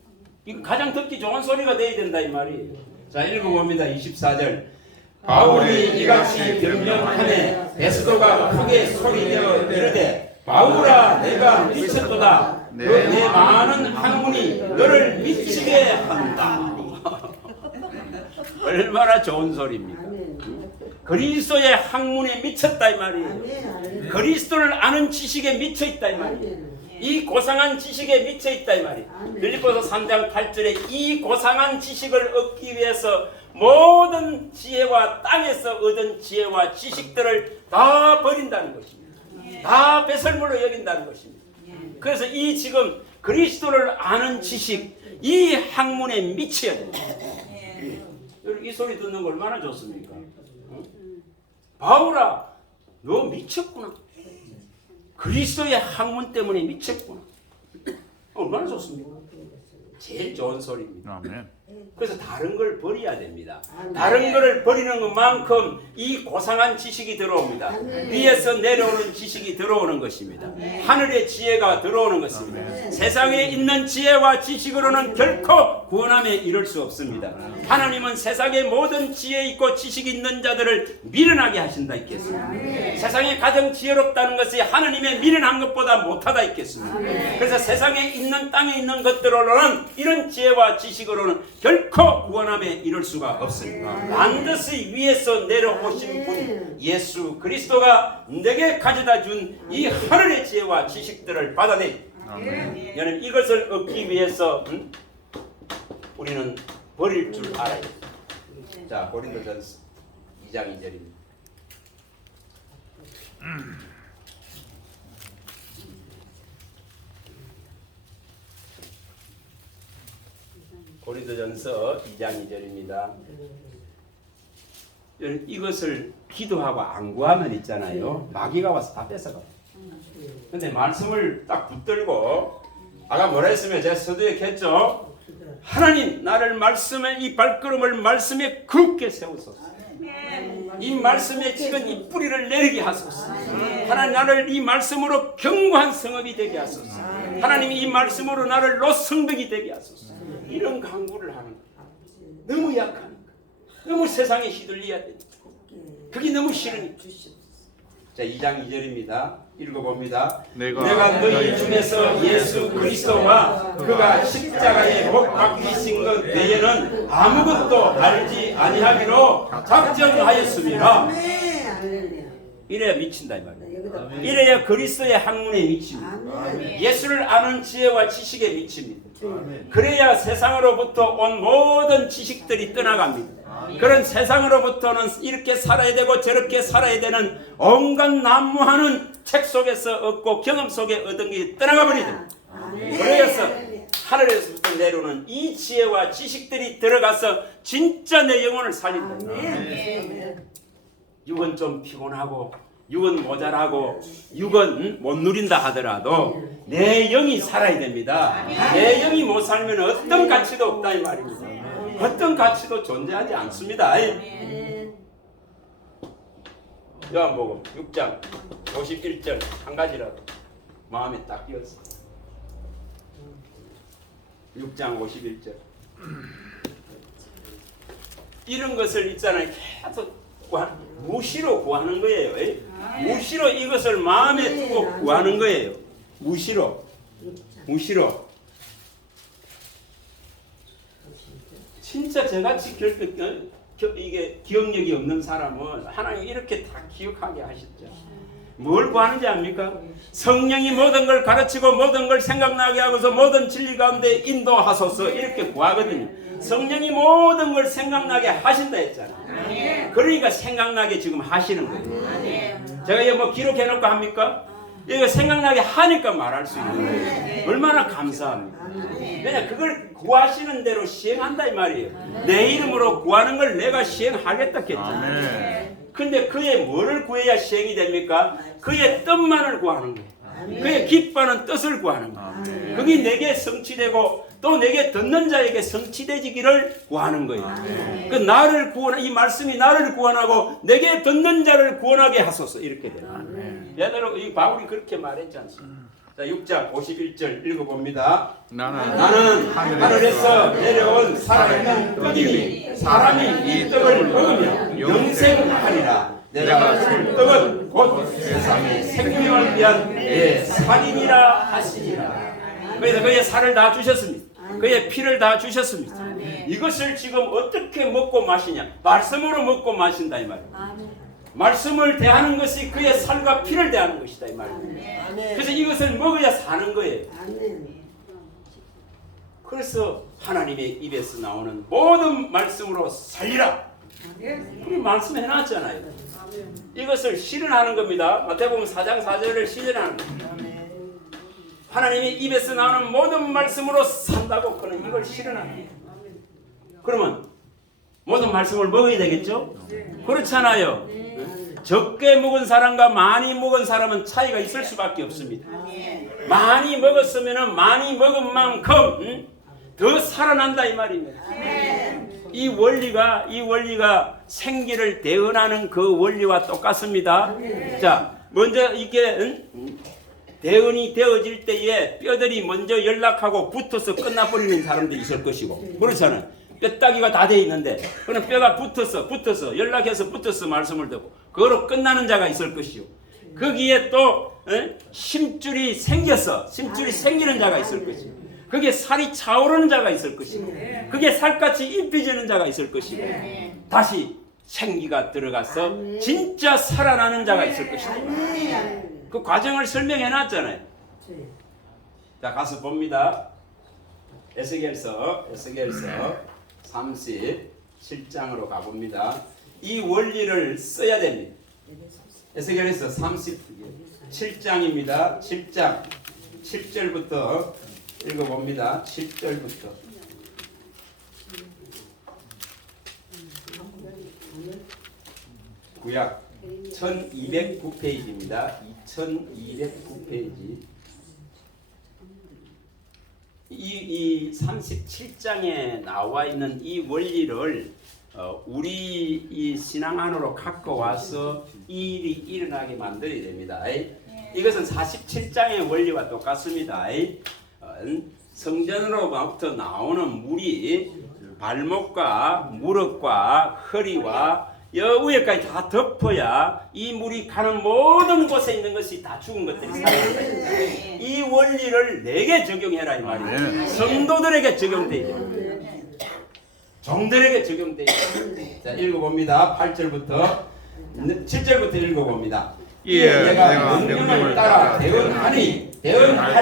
이거 가장 듣기 좋은 소리가 돼야 된다 이 말이에요. 자, 읽어봅니다. 24절. 바울이 이같이 변명하매 베스도가 크게 소리내어 이르되 바울아 내가 미쳤도다. 내 많은 학문이 너를 미치게 한다. 얼마나 좋은 소리입니까? 그리스도의 학문에 미쳤다 이 말이에요. 그리스도를 아는 지식에 미쳐있다 이 말이에요. 이 고상한 지식에 미쳐있다 이 말이에요. 빌립보서 3장 8절에 이 고상한 지식을 얻기 위해서 모든 지혜와 땅에서 얻은 지혜와 지식들을 다 버린다는 것입니다. 다 배설물로 여긴다는 것입니다. 그래서 이 지금 그리스도를 아는 지식, 이 학문에 미쳐야 됩니다. 이 소리 듣는 거 얼마나 좋습니까? 바울아, 너 미쳤구나. 그리스도의 학문 때문에 미쳤구나. 얼마나 좋습니까? 제일 좋은 소리입니다. 아멘. 그래서 다른 걸 버려야 됩니다. 아멘. 다른 것을 버리는 것만큼 이 고상한 지식이 들어옵니다. 아멘. 위에서 내려오는 지식이 들어오는 것입니다. 하늘의 지혜가 들어오는 것입니다. 세상에 있는 지혜와 지식으로는 결코 구원함에 이를 수 없습니다. 하나님은 세상의 모든 지혜 있고 지식 있는 자들을 미련하게 하신다 있겠습니다. 세상에 가장 지혜롭다는 것이 하나님의 미련한 것보다 못하다 있겠습니다. 그래서 세상에 있는 땅에 있는 것들로는 이런 지혜와 지식으로는 결코 구원함에 이를 수가 없습니다. 반드시 위에서 내려오신 분 예수 그리스도가 내게 가져다 준 이 하늘의 지혜와 지식들을 받아내. 여러분 이것을 얻기 위해서 우리는 버릴 줄 알아야 돼요. 자, 고린도전서 2장 2절입니다. 고린도전서 2장 2절입니다. 이것을 기도하고 안 구하면 있잖아요. 마귀가 와서 다 뺏어가요. 근데 말씀을 딱 붙들고 아까 뭐라 했으면 제가 서두에 했죠. 하나님 나를 말씀에 이 발걸음을 말씀에 굳게 세우소서. 이 말씀에 지금 이 뿌리를 내리게 하소서. 하나님 나를 이 말씀으로 견고한 성읍이 되게 하소서. 하나님이 이 말씀으로 나를 노성벽이 되게 하소서. 이런 강구를 하는 거예요. 너무 약하니까. 너무 세상에 휘둘려야 되니까. 그게 너무 싫으니까. 자, 2장 2절입니다. 읽어봅니다. 내가 너희 중에서 예수 그리스도와 그가 십자가에 못 박히신 것 외에는 아무것도 알지 아니하기로 작정하였습니다. 이래야 미친다 이 말이에요. 이래야 그리스도의 학문에 미칩니다. 예수를 아는 지혜와 지식에 미칩니다. 그래야 세상으로부터 온 모든 지식들이 떠나갑니다. 그런 세상으로부터는 이렇게 살아야 되고 저렇게 살아야 되는 온갖 난무하는 책 속에서 얻고 경험 속에 얻은 게 떠나가 버리죠. 그래서 하늘에서부터 내려오는 이 지혜와 지식들이 들어가서 진짜 내 영혼을 살린다. 육은 좀 피곤하고 육은 모자라고 육은 못 누린다 하더라도 내 영이 살아야 됩니다. 내 영이 못 살면 어떤 가치도 없다 이 말입니다. 어떤 가치도 존재하지 않습니다. 요한복음 6장 51절 한 가지라도 마음에 딱 끼었어. 6장 51절 이런 것을 있잖아요. 계속 무시로 구하는 거예요. 무시로 이것을 마음에 두고 구하는 거예요. 무시로. 진짜 저같이 이게 기억력이 없는 사람은 하나님 이렇게 다 기억하게 하셨죠. 뭘 구하는지 압니까? 성령이 모든 걸 가르치고 모든 걸 생각나게 하고서 모든 진리 가운데 인도하소서 이렇게 구하거든요. 성령이 모든 걸 생각나게 하신다 했잖아요. 그러니까 생각나게 지금 하시는 거예요. 제가 이거 뭐 기록해놓고 합니까? 이거 생각나게 하니까 말할 수 있는 거예요. 얼마나 감사합니까? 왜냐 그걸 구하시는 대로 시행한다 이 말이에요. 내 이름으로 구하는 걸 내가 시행하겠다 했잖아요. 근데 그의 뭐를 구해야 시행이 됩니까? 그의 뜻만을 구하는 거예요. 그의 기뻐하는 뜻을 구하는 거예요. 그게 내게 성취되고 또 내게 듣는 자에게 성취되기를 구하는 거예요. 그 나를 구원, 이 말씀이 나를 구원하고 내게 듣는 자를 구원하게 하소서 이렇게 돼요. 예대로 이 바울이 그렇게 말했지 않습니까? 자, 6장 51절 읽어봅니다. 나는 하늘에서 내려온 살아있는 떡이니 사람이 이 떡을 먹으면 영생하리라. 내가 줄 떡은 곧 세상의 생명을 위한 내 살이니라 하시니라. 그래서 그의 살을 다 주셨습니다. 그의 피를 다 주셨습니다. 이것을 지금 어떻게 먹고 마시냐? 말씀으로 먹고 마신다 이 말이에요. 말씀을 대하는 것이 그의 살과 피를 대하는 것이다 이 말입니다. 그래서 이것을 먹어야 사는 거예요. 그래서 하나님의 입에서 나오는 모든 말씀으로 살리라. 우리 말씀 해놨잖아요. 이것을 실현하는 겁니다. 마태복음 4장 4절을 실현하는 겁니다. 하나님의 입에서 나오는 모든 말씀으로 산다고 그는 이걸 실현하는 거예요. 그러면 모든 말씀을 먹어야 되겠죠? 그렇잖아요. 적게 먹은 사람과 많이 먹은 사람은 차이가 있을 수밖에 없습니다. 많이 먹었으면 많이 먹은 만큼 더 살아난다 이 말입니다. 이 원리가 생기를 대언하는 그 원리와 똑같습니다. 자, 먼저 이게 대언이 되어질 때에 뼈들이 먼저 연락하고 붙어서 끝나버리는 사람도 있을 것이고, 그렇잖아요. 뼈다귀가 다 돼 있는데 그는 뼈가 붙어서 연락해서 붙어서 말씀을 듣고 그거로 끝나는 자가 있을 것이요. 거기에 또 심줄이 생기는 자가 있을 것이요. 그게 살이 차오르는 자가 있을 것이고, 그게 살같이 입혀지는 자가 있을 것이고, 다시 생기가 들어가서 진짜 살아나는 자가 있을 것이다. 그 과정을 설명해 놨잖아요. 자, 가서 봅니다. 에스겔서 37장으로 가봅니다. 이 원리를 써야 됩니다. 에스겔서 37장입니다. 7장 7절부터 읽어봅니다. 7절부터. 구약 1209페이지입니다. 2209페이지. 이 37장에 나와 있는 이 원리를 우리 이 신앙 안으로 갖고 와서 이 일이 일어나게 만들어야 됩니다. 이것은 47장의 원리와 똑같습니다. 성전으로부터 나오는 물이 발목과 무릎과 허리와 여위에까지 다 덮어야 이 물이 가는 모든 곳에 있는 것이 다 죽은 것들이 살아난다. 이 원리를 내게 적용해라 이 말이에요. 성도들에게 적용돼요. 종들에게 적용돼요. 자, 읽어봅니다. 8절부터 7절부터 읽어봅니다. 내가 명령을 따라 대언할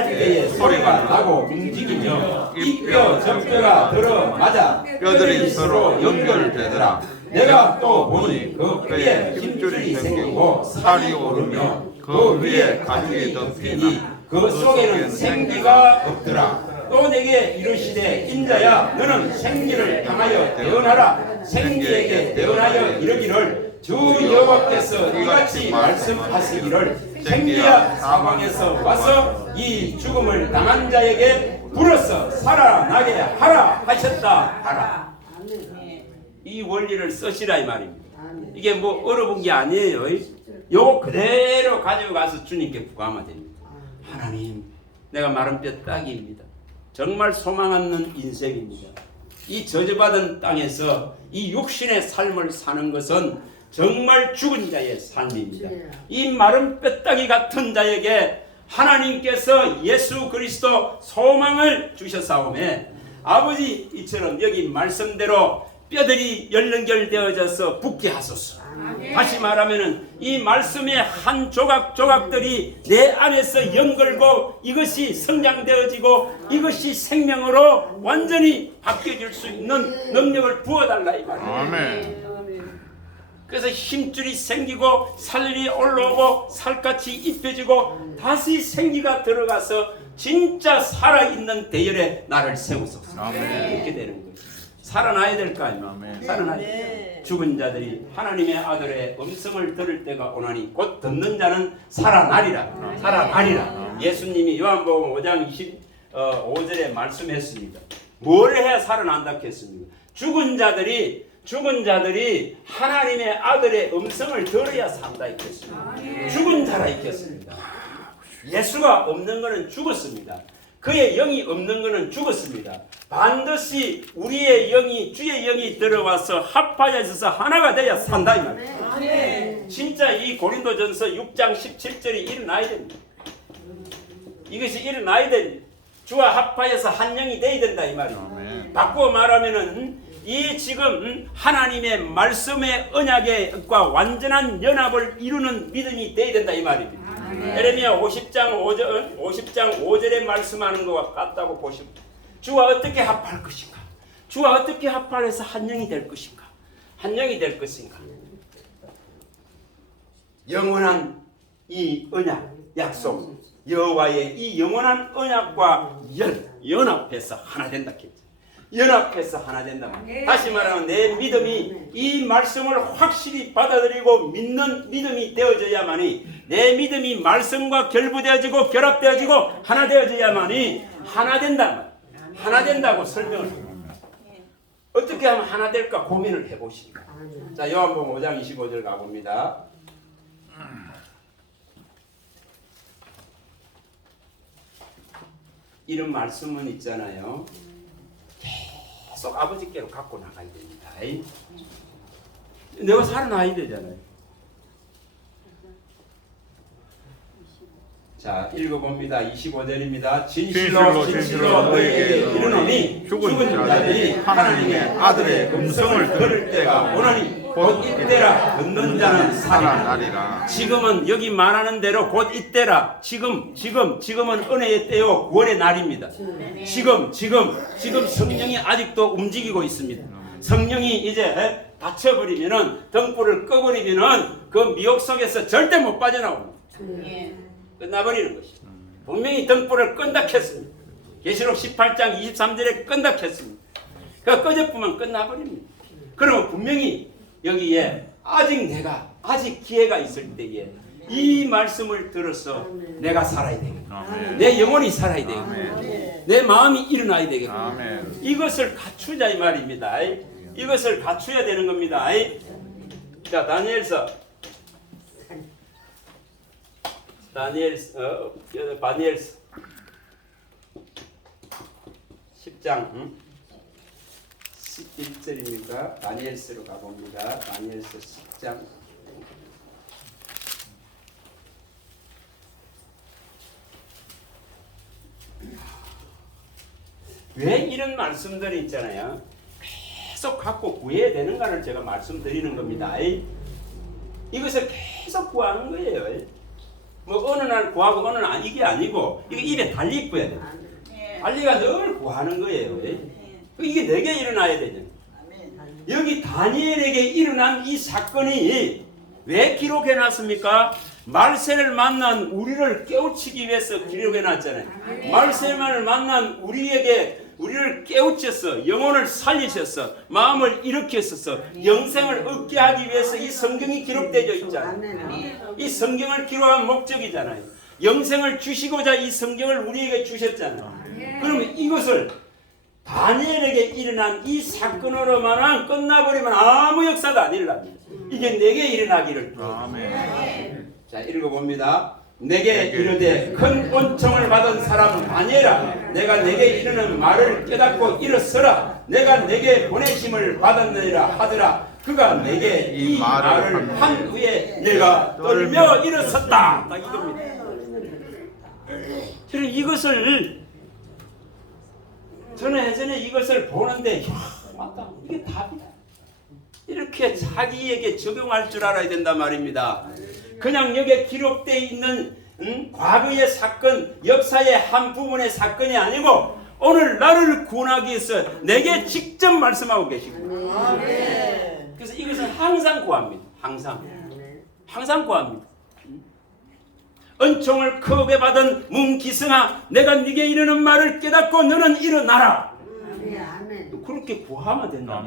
때에 소리가 나고 움직이며 이 뼈 저 뼈가 들어맞아 뼈들이 서로 연결되더라. 내가 또 보니 그 뼈에 힘줄이 생기고 살이 오르며 그 위에 가죽이 덮이니 그 속에는 생기가 없더라. 또 내게 이르시되 인자야 너는 생기를 향하여 대언하라. 생기에게 대언하여 이르기를 주 여호와께서 이같이 말씀하시기를 생기야 사방에서 와서 이 죽음을 당한 자에게 불어서 살아나게 하라 하셨다 하라. 이 원리를 쓰시라 이 말입니다. 이게 뭐 어려운 게 아니에요. 요거 그대로 가져가서 주님께 부감하면 됩니다. 하나님, 내가 마른 뼈다귀입니다. 정말 소망 없는 인생입니다. 이 저주받은 땅에서 이 육신의 삶을 사는 것은 정말 죽은 자의 삶입니다. 이 마른 뼈다귀 같은 자에게 하나님께서 예수 그리스도 소망을 주셨사오매 아버지 이처럼 여기 말씀대로 뼈들이 연결되어져서 붙게 하소서. 다시 말하면은 이 말씀의 한 조각조각들이 내 안에서 연결고 이것이 성장되어지고 이것이 생명으로 완전히 바뀌어질 수 있는 능력을 부어달라 이 말이에요. 아멘. 그래서 힘줄이 생기고 살이 올라오고 살같이 입혀지고 다시 생기가 들어가서 진짜 살아있는 대열에 나를 세우소서. 아멘. 이렇게 되는 거예요. 살아나야 될 거 아니에요. 아멘. 살아나야 죽은 자들이 하나님의 아들의 음성을 들을 때가 오나니 곧 듣는 자는 살아나리라. 살아나리라. 예수님이 요한복음 5장 25절에 말씀했습니다. 뭘 해야 살아난다 했습니까? 죽은 자들이 하나님의 아들의 음성을 들어야 산다 했습니다. 죽은 자라 했습니다. 예수가 없는 것은 죽었습니다. 그의 영이 없는 것은 죽었습니다. 반드시 우리의 영이 주의 영이 들어와서 합하여 있어서 하나가 되어야 산다 이 말이에요. 진짜 이 고린도전서 6장 17절이 일어나야 됩니다. 이것이 일어나야 됩니다. 주와 합하여서 한 영이 되어야 된다 이 말이에요. 바꾸어 말하면은 이 지금 하나님의 말씀의 언약과 완전한 연합을 이루는 믿음이 되어야 된다 이 말입니다. 예레미야 50장 5절에 말씀하는 것과 같다고 보십니다. 주와 어떻게 합할 것인가? 주와 어떻게 합할해서 한 영이 될 것인가? 한 영이 될 것인가? 영원한 이 언약, 약속, 여호와의 이 영원한 언약과 연합해서 하나 된다 했죠. 연합해서 하나 된다. 다시 말하면 내 믿음이 이 말씀을 확실히 받아들이고 믿는 믿음이 되어져야만이 내 믿음이 말씀과 결부되어지고 결합되어지고 하나 되어져야만이 하나 된다. 하나 된다고 설명을 합니다. 어떻게 하면 하나 될까 고민을 해보시기 바랍니다. 자, 요한복음 5장 25절 가봅니다. 이런 말씀은 있잖아요. 계속 아버지께로 갖고 나가야 됩니다. 내가 살아나야 되잖아요. 자, 읽어봅니다. 25절입니다. 진실로 너희에게 이르노니 죽은 자들이 하나님의 아들의 음성을 들을 때가 오나니 곧 이때라. 듣는 자는 살아나리라. 지금은 여기 말하는 대로 곧 이때라. 지금은 은혜의 때요 구원의 날입니다. 지금 성령이 아직도 움직이고 있습니다. 성령이 이제 닫혀버리면은 등불을 꺼버리면은 그 미혹 속에서 절대 못 빠져나옵니다. 끝나버리는 것입니다. 분명히 등불을 끈다 했습니다. 계시록 18장 23절에 끈다 했습니다. 그 꺼져보면 끝나버립니다. 그러면 분명히 여기에 아직 기회가 있을 때에 이 말씀을 들어서 내가 살아야 되겠다. 내 영혼이 살아야 되겠다. 내 마음이 일어나야 되겠다. 이것을 갖추자 이 말입니다. 이것을 갖춰야 되는 겁니다. 자, 다니엘서 10장 11절입니까? 다니엘서로 가봅니다. 다니엘서 10장 왜 이런 말씀들이 있잖아요. 계속 갖고 구해야 되는가를 제가 말씀드리는 겁니다. 이것을 계속 구하는 거예요. 뭐 어느 날 구하고 어느 날 이게 아니고 이게 입에 달리 입어야 돼. 달리가 늘 구하는 거예요. 이게 내게 일어나야 되냐. 여기 다니엘에게 일어난 이 사건이 왜 기록해 놨습니까? 말세를 만난 우리를 깨우치기 위해서 기록해 놨잖아요. 말세만을 만난 우리를 깨우쳐서 영혼을 살리셔서 마음을 일으켰어서 영생을 얻게 하기 위해서 이 성경이 기록되어 있잖아요. 이 성경을 기록한 목적이잖아요. 영생을 주시고자 이 성경을 우리에게 주셨잖아요. 그러면 이것을 다니엘에게 일어난 이 사건으로만 끝나버리면 아무 역사도 안 일어납니다. 이게 내게 일어나기를 바랍니다. 자, 읽어봅니다. 내게 이르되 큰 은총을 받은 사람 다니엘아, 내가 내게 이르는 말을 깨닫고 일어서라. 내가 내게 보내심을 받았느니라 하더라. 그가 내게 이 말을 한 후에 내가 떨며 일어섰다. 딱 이겁니다. 저는 예전에 이것을 보는데 맞다, 이게 답이다. 이렇게 자기에게 적용할 줄 알아야 된단 말입니다. 그냥 여기에 기록되어 있는 과거의 사건, 역사의 한 부분의 사건이 아니고 오늘 나를 구원하기 위해서 내게 직접 말씀하고 계시고, 그래서 이것은 항상 구합니다. 항상 구합니다. 은총을 크게 받은 문기승아, 내가 네게 이르는 말을 깨닫고 너는 일어나라. 그렇게 구하면 된다.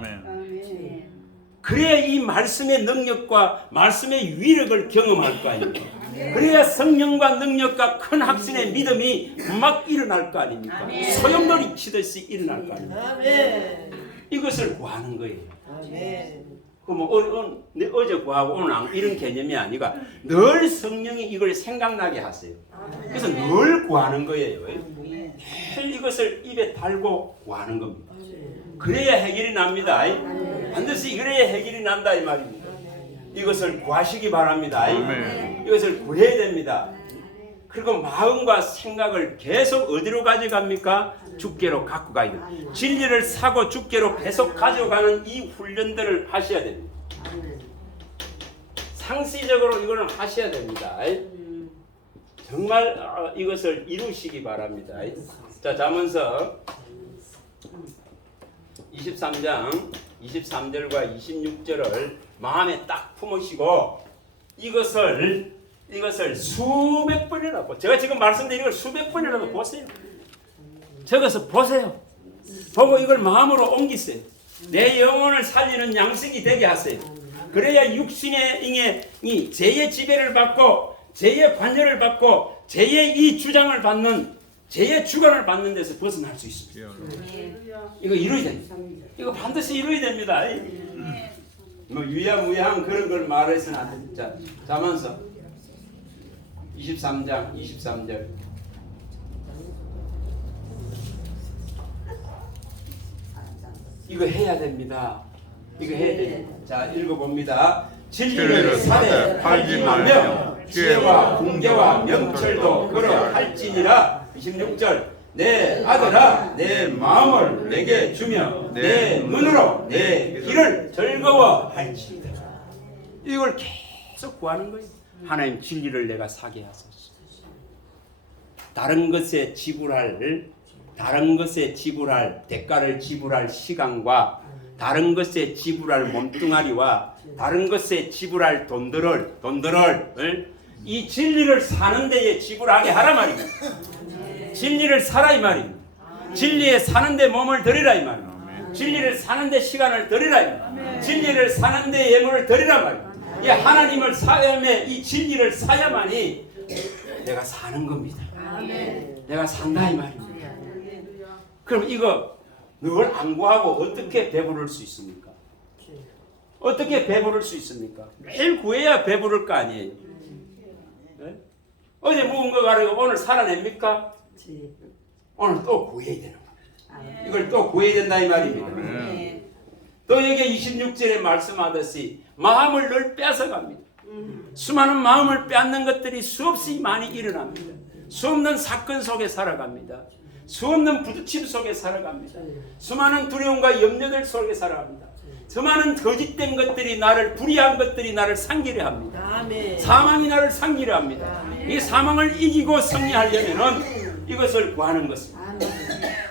그래야 이 말씀의 능력과 말씀의 위력을 경험할 거 아닙니까? 그래야 성령과 능력과 큰 확신의 믿음이 막 일어날 거 아닙니까? 소용돌이 치듯이 일어날 거 아닙니까? 이것을 구하는 거예요. 어제 구하고 오늘 이런 개념이 아니라 늘 성령이 이걸 생각나게 하세요. 그래서 늘 구하는 거예요. 늘 이것을 입에 달고 구하는 겁니다. 그래야 해결이 납니다. 반드시 그래야 해결이 난다 이 말입니다. 이것을 구하시기 바랍니다. 이것을 구해야 됩니다. 그리고 마음과 생각을 계속 어디로 가져갑니까? 주께로 갖고 가야 됩니다. 진리를 사고 주께로 계속 가져가는 이 훈련들을 하셔야 됩니다. 상시적으로 이거는 하셔야 됩니다. 정말 이것을 이루시기 바랍니다. 자, 잠언서 23장 23절과 26절을 마음에 딱 품으시고 이것을 수백 번이라도, 제가 지금 말씀드린 걸 수백 번이라도 보세요. 적어서 보세요. 보고 이걸 마음으로 옮기세요. 내 영혼을 살리는 양식이 되게 하세요. 그래야 육신의 이 죄의 지배를 받고 죄의 관여를 받고 죄의 이 주장을 받는 죄의 주관을 받는 데서 벗어날 수 있습니다. 이거 이루어야 됩니다. 이거 반드시 이루어야 됩니다. 뭐 유야무야한 그런 걸 말해서는 안 됩니다. 잠언서 23장 23절. 이거 해야 됩니다. 이거 해야 됩니다. 자, 읽어봅니다. 진리를 사대 팔지 말며 지혜와 공개와 명철도 그러할지니라. 26절. 내 아들아 내 마음을 내게 주며 내 눈으로 내 길을 즐거워할지니라. 이걸 계속 구하는 거예요. 하나님 진리를 내가 사게 하소서. 다른 것에 지불할 대가를 지불할 시간과 다른 것에 지불할 몸뚱아리와 다른 것에 지불할 돈들을 이 진리를 사는 데에 지불하게 하라 말입니다. 진리를 사라 이 말입니다. 진리에 사는데 몸을 드리라 이 말입니다. 진리를 사는데 시간을 드리라 이 말입니다. 진리를 사는데 예물을 드리라 말입니다. 이 하나님을 사야매 이 진리를 사야만이 내가 사는 겁니다. 내가 산다 이 말입니다. 그럼 이거 늘 안 구하고 어떻게 배부를 수 있습니까? 어떻게 배부를 수 있습니까? 매일 구해야 배부를 거 아니에요. 네? 어제 묵은 거 가지고 오늘 살아냅니까? 오늘 또 구해야 되는 겁니다. 이걸 또 구해야 된다 이 말입니다. 또 여기 26절에 말씀하듯이 마음을 늘 뺏어갑니다. 수많은 마음을 빼앗는 것들이 수없이 많이 일어납니다. 수없는 사건 속에 살아갑니다. 수없는 부딪힘 속에 살아갑니다. 수많은 두려움과 염려들 속에 살아갑니다. 수많은 거짓된 것들이 나를 불의한 것들이 나를 상기려 합니다. 사망이 나를 상기려 합니다. 이 사망을 이기고 승리하려면은 이것을 구하는 것입니다.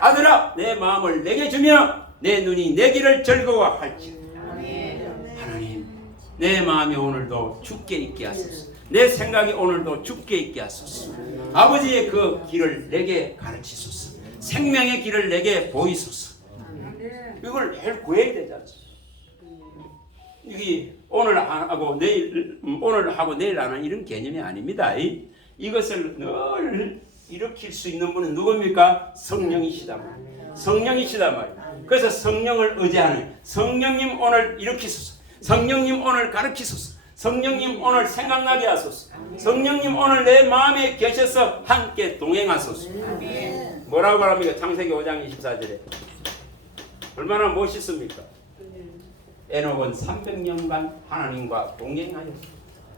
아들아 내 마음을 내게 주며 내 눈이 내 길을 즐거워할지. 하나님 내 마음이 오늘도 주께 있게 하소서. 내 생각이 오늘도 주께 있게 하소서. 아버지의 그 길을 내게 가르치소서. 생명의 길을 내게 보이소서. 이걸 매일 구해야 되지 않습니까? 이게 오늘 하고 내일 안 하는 이런 개념이 아닙니다. 이것을 늘 일으킬 수 있는 분은 누굽니까? 성령이시다 말이에요. 성령이시다 말이에요. 그래서 성령을 의지하는 성령님 오늘 일으키소서. 성령님 오늘 가르치소서. 성령님 오늘 생각나게 하소서. 성령님 오늘 내 마음에 계셔서 함께 동행하소서. 뭐라고 말합니까? 창세기 5장 24절에 얼마나 멋있습니까? 에녹은 300년간 하나님과 동행하여.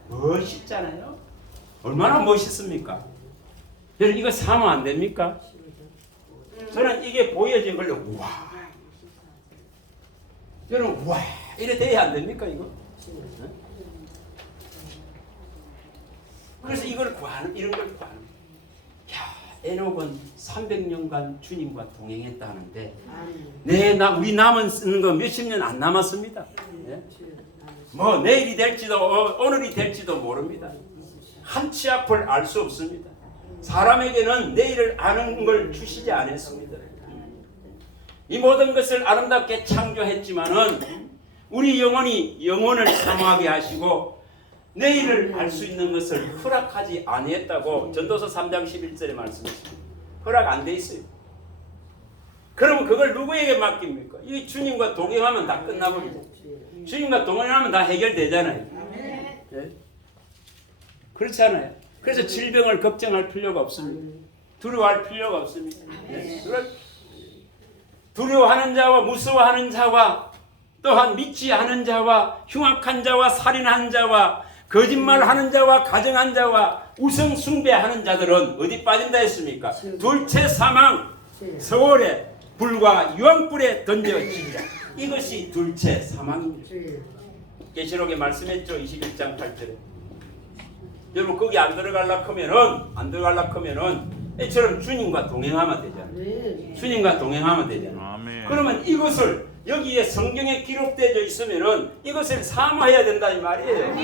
멋있잖아요. 얼마나 멋있습니까? 여러분 이거 사면 안 됩니까? 저는 이게 보여지는 걸로 와. 여러분 와 이래 돼야 안 됩니까 이거? 그래서 이걸 구하는 이런 걸 구하는. 야 에녹은 300년간 주님과 동행했다는데 우리 남은 쓰는 거 몇십 년 안 남았습니다. 네? 뭐 내일이 될지도 오늘이 될지도 모릅니다. 한치 앞을 알 수 없습니다. 사람에게는 내일을 아는 걸 주시지 않았습니다. 이 모든 것을 아름답게 창조했지만은 우리 영혼을 사모하게 하시고 내일을 알 수 있는 것을 허락하지 아니했다고 전도서 3장 11절에 말씀했습니다. 허락 안 돼 있어요. 그러면 그걸 누구에게 맡깁니까? 이 주님과 동행하면 다 끝나버리죠. 주님과 동행하면 다 해결되잖아요. 네? 그렇지 않아요? 그래서 질병을 걱정할 필요가 없습니다. 두려워할 필요가 없습니다. 네? 두려워하는 자와 무서워하는 자와 또한 믿지 않은 자와 흉악한 자와 살인한 자와 거짓말하는 자와 가정한 자와 우상 숭배하는 자들은 어디 빠진다 했습니까? 둘째 사망 서울에 불과 유황불에 던져지리라. 이것이 둘째 사망입니다. 계시록에 말씀했죠. 21장 8절에. 여러분 거기 안 들어가려고 하면은 이처럼 주님과 동행하면 되잖아요. 주님과 동행하면 되잖아요. 그러면 이것을 여기에 성경에 기록되어 있으면은 이것을 사모해야 된다 이 말이에요.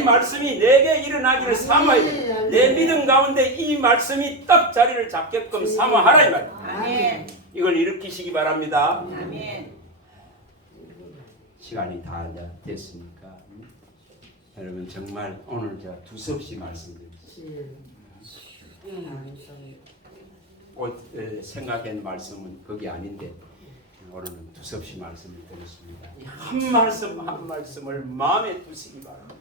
이 말씀이 내게 일어나기를 사모해야 돼. 내 믿음 가운데 이 말씀이 딱 자리를 잡게끔 사모하라 이 말이에요. 이걸 일으키시기 바랍니다. 아멘. 시간이 다 이제 됐으니까 여러분 정말 오늘 제가 두서없이 말씀드렸습니다. 생각한 말씀은 그게 아닌데 오늘은 두서없이 말씀을 드렸습니다. 한 말씀 한 말씀을 마음에 두시기 바랍니다.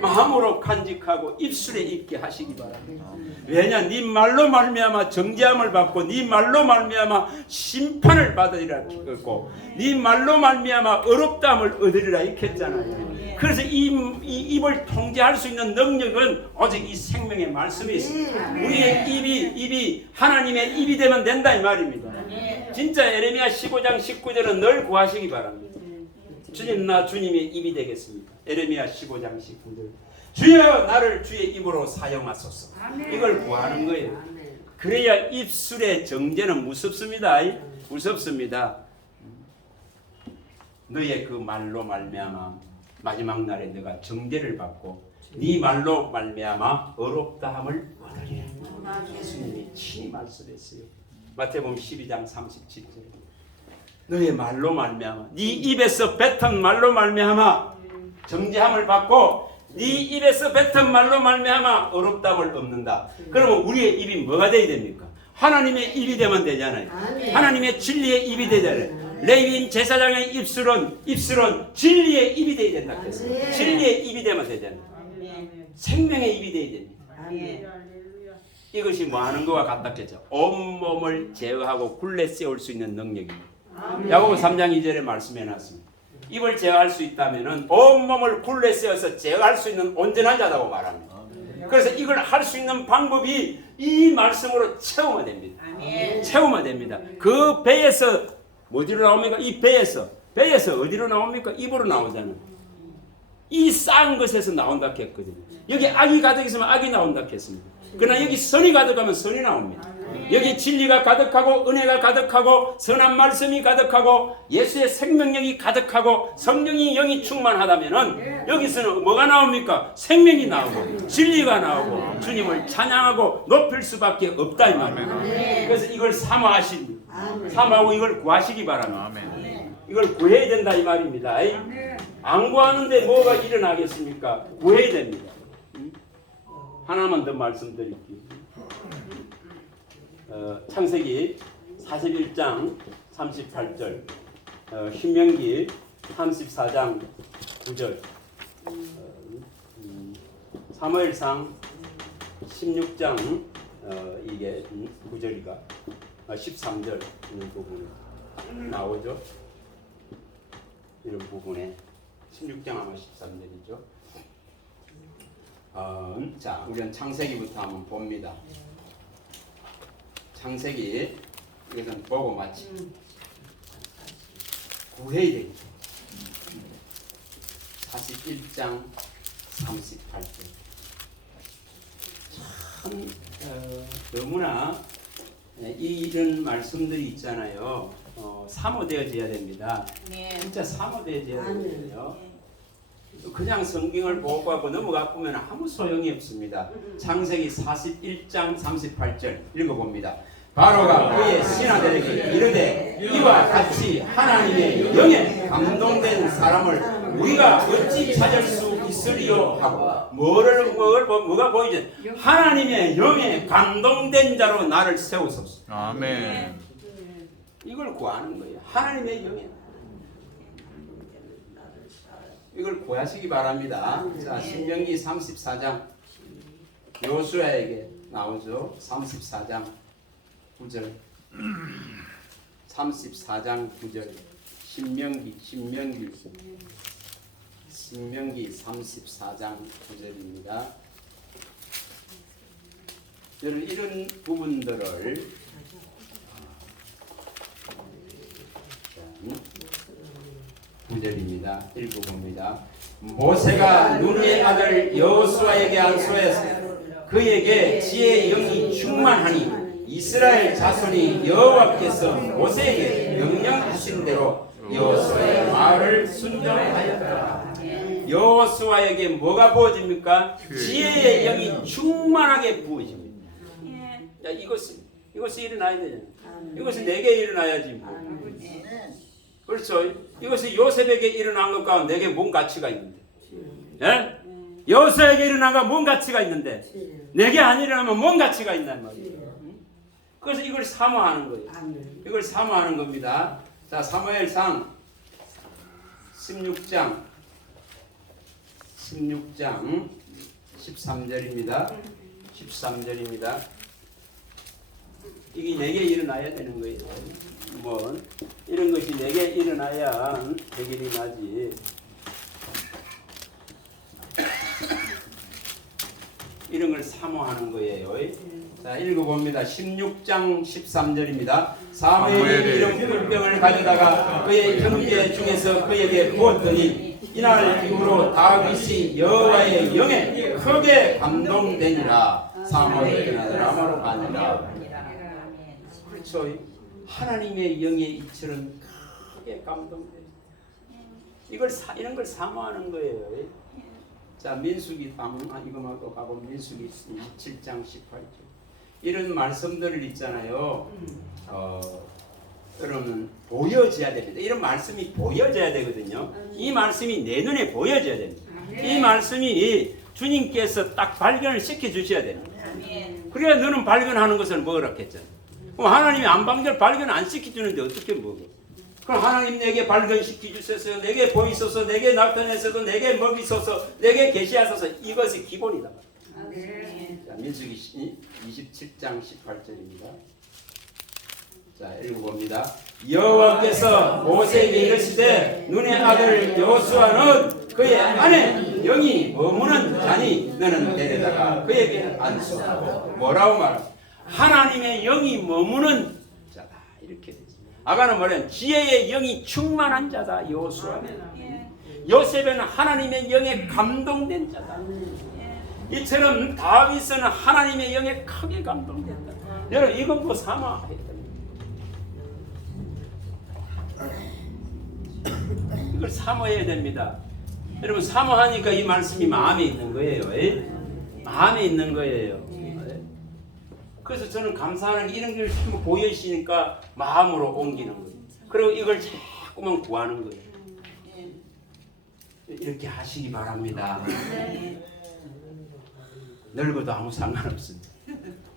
마음으로 간직하고 입술에 있게 하시기 바랍니다. 왜냐 네 말로 말미암아 정죄함을 받고 네 말로 말미암아 심판을 받으리라 했고 네 말로 말미암아 어렵다함을 얻으리라 했잖아요. 그래서 이 입을 통제할 수 있는 능력은 오직 이 생명의 말씀이 있습니다. 우리의 입이 하나님의 입이 되면 된다 이 말입니다. 진짜 에레미야 15장 19절은 늘 구하시기 바랍니다. 주님 나 주님의 입이 되겠습니다. 에레미야 15장 19절 주여 나를 주의 입으로 사용하소서. 이걸 구하는 거예요. 그래야 입술의 정죄는 무섭습니다. 무섭습니다. 너의 그 말로 말미암아 마지막 날에 내가 정죄를 받고 네 말로 말미암아 어렵다함을 얻으리라. 예수님이 친히 말씀했어요. 마태복음 12장 37절 너의 말로 말미암아 네 입에서 뱉은 말로 말미암아 정죄함을 받고 네 입에서 뱉은 말로 말미암아 어렵다함을 얻는다. 그러면 우리의 입이 뭐가 돼야 됩니까? 하나님의 입이 되면 되잖아요. 하나님의 진리의 입이 되잖아요. 레위인 제사장의 입술은 진리의 입이 되어야 된다. 그래서 진리의 입이 되면 되잖아요. 생명의 입이 되어야 됩니다. 이것이 뭐 하는 것과 같았겠죠. 온몸을 제어하고 굴레 세울 수 있는 능력입니다. 야고보 3장 2절에 말씀해 놨습니다. 입을 제어할 수 있다면 온몸을 굴레 세워서 제어할 수 있는 온전한 자라고 말합니다. 그래서 이걸 할 수 있는 방법이 이 말씀으로 채우면 됩니다. 채우면 됩니다. 그 배에서 어디로 나옵니까? 이 배에서 어디로 나옵니까? 입으로 나오잖아요. 이 싼 것에서 나온다 했거든요. 여기 악이 가득 있으면 악이 나온다 했습니다. 그러나 여기 선이 가득하면 선이 나옵니다. 여기 진리가 가득하고 은혜가 가득하고 선한 말씀이 가득하고 예수의 생명력이 가득하고 성령이 영이 충만하다면은 여기서는 뭐가 나옵니까? 생명이 나오고 진리가 나오고 주님을 찬양하고 높일 수밖에 없다 이 말입니다. 그래서 이걸 사모하십니다. 사모하고 이걸 구하시기 바랍니다. 이걸 구해야 된다 이 말입니다. 안 구하는데 뭐가 일어나겠습니까? 구해야 됩니다. 하나만 더 말씀드릴게요. 창세기 41장 38절, 신명기 34장 9절, 사무엘상 16장 이게 9절이가 13절 이런 부분이 나오죠. 이런 부분에 16장 아마 13절이죠. 자, 우리는 창세기부터 한번 봅니다. 창세기 이것은 보고 마치 구해야 되겠죠. 41장 38절 참 너무나 이런 말씀들이 있잖아요. 사모되어져야 됩니다. 진짜 사모되어져야 돼요. 그냥 성경을 보고 하고 넘어가 보면 아무 소용이 없습니다. 창세기 41장 38절 읽어봅니다. 바로가 그의 신하들에게 이르되 이와 같이 하나님의 영에 감동된 사람을 우리가 어찌 찾을 수 있으리요 하고 뭐가 보이죠? 하나님의 영에 감동된 자로 나를 세우소서. 아멘. 이걸 구하는 거예요. 하나님의 영에 이걸 구하시기 바랍니다. 자, 신명기 34장 여호수아에게 나오죠. 34장 9절 34장 9절 신명기 34장 9절입니다. 저는 이런 부분들을 9절입니다. 읽어봅니다. 모세가 눈의 아들 여호수아에게 안수하였으나 그에게 지혜의 영이 충만하니 이스라엘 자손이 여호와께서 모세에게 명령하신 대로 여호수아의 말을 순종하였다. 여호수아에게 뭐가 부어집니까? 지혜의 영이 충만하게 부어집니다. 자, 이것은 이것이 일어나야 되잖아요. 아멘. 이것이 내게 일어나야지 뭐. 아멘. 그렇죠. 이것이 요셉에게 일어난 것과 내게 뭔 가치가 있는데? 예? 요셉에게 일어난 건 뭔 가치가 있는데? 내게 안 일어나면 뭔 가치가 있단 말이에요. 그래서 이걸 사모하는 거예요. 아멘. 이걸 사모하는 겁니다. 자, 사무엘상 16장 13절입니다. 13절입니다. 이게 내게 일어나야 되는 거예요. 뭐 이런 것이 내게 일어나야 해결이 나지. 이런 걸 사모하는 거예요. 자, 읽어봅니다. 16장 13절입니다. 사무엘이 이런 꿀병을 가져다가 그의 형제 중에서 그에게 부었더니 이날 이후로 다윗이 여호와의 영에 크게 감동되니라. 사무엘이 라마로 가니라. 그렇죠. 하나님의 영에 이처럼 크게 감동돼. 이런 걸 사모하는 거예요. 자, 민수기 이거만 가고 민수기 27장 18절. 이런 말씀들을 있잖아요. 여러분 보여져야 됩니다. 이런 말씀이 보여져야 되거든요. 이 말씀이 내 눈에 보여져야 됩니다. 이 말씀이 주님께서 딱 발견을 시켜 주셔야 됩니다. 그래야 너는 발견하는 것을 먹으라 했잖아요. 그럼 하나님이 발견 안 시켜주는데 어떻게 먹어? 그럼 하나님 내게 발견시켜 주셔서 내게 보이소서 내게 나타내소서 내게 먹이소서 내게 계시하소서 이것이 기본이다. 자, 민수기 27장 18절입니다. 자, 읽어봅니다. 여호와께서 모세에게 이르시되 눈의 아들 여호수아는 그의 아내 영이 머무는 자니 너는 데려다가 그에게 안수하고 뭐라고 말합니까? 하나님의 영이 머무는 자다 이렇게 되죠. 아가는 뭐냐면 지혜의 영이 충만한 자다. 여호수아는 요셉은 하나님의 영에 감동된 자다. 이처럼 다윗은 하나님의 영에 크게 감동된다. 여러분 이건 뭐 사모했다. 이걸 사모해야 됩니다. 여러분 사모하니까 이 말씀이 마음에 있는 거예요. 마음에 있는 거예요. 그래서 저는 감사하는 게 이런 걸 자꾸 보여주시니까 마음으로 옮기는 거예요. 그리고 이걸 자꾸만 구하는 거예요. 이렇게 하시기 바랍니다. 늙어도 아무 상관없습니다.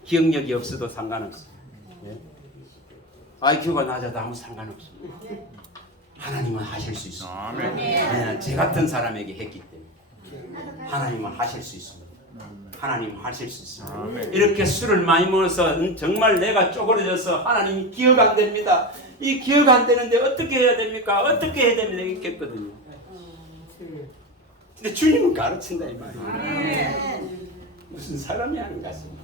기억력이 없어도 상관없습니다. IQ가 낮아도 아무 상관없습니다. 하나님은 하실 수 있습니다. 네, 제 같은 사람에게 했기 때문에 하나님은 하실 수 있습니다. 하나님은 하실 수 있습니다. 이렇게 술을 많이 먹어서 정말 내가 쪼그려져서 하나님이 기억 안 됩니다. 이 기억 안 되는데 어떻게 해야 됩니까? 어떻게 해야 됩니까? 이랬거든요. 근데 주님은 가르친다 이 말이에요. 무슨 사람이 하는 것 같습니까?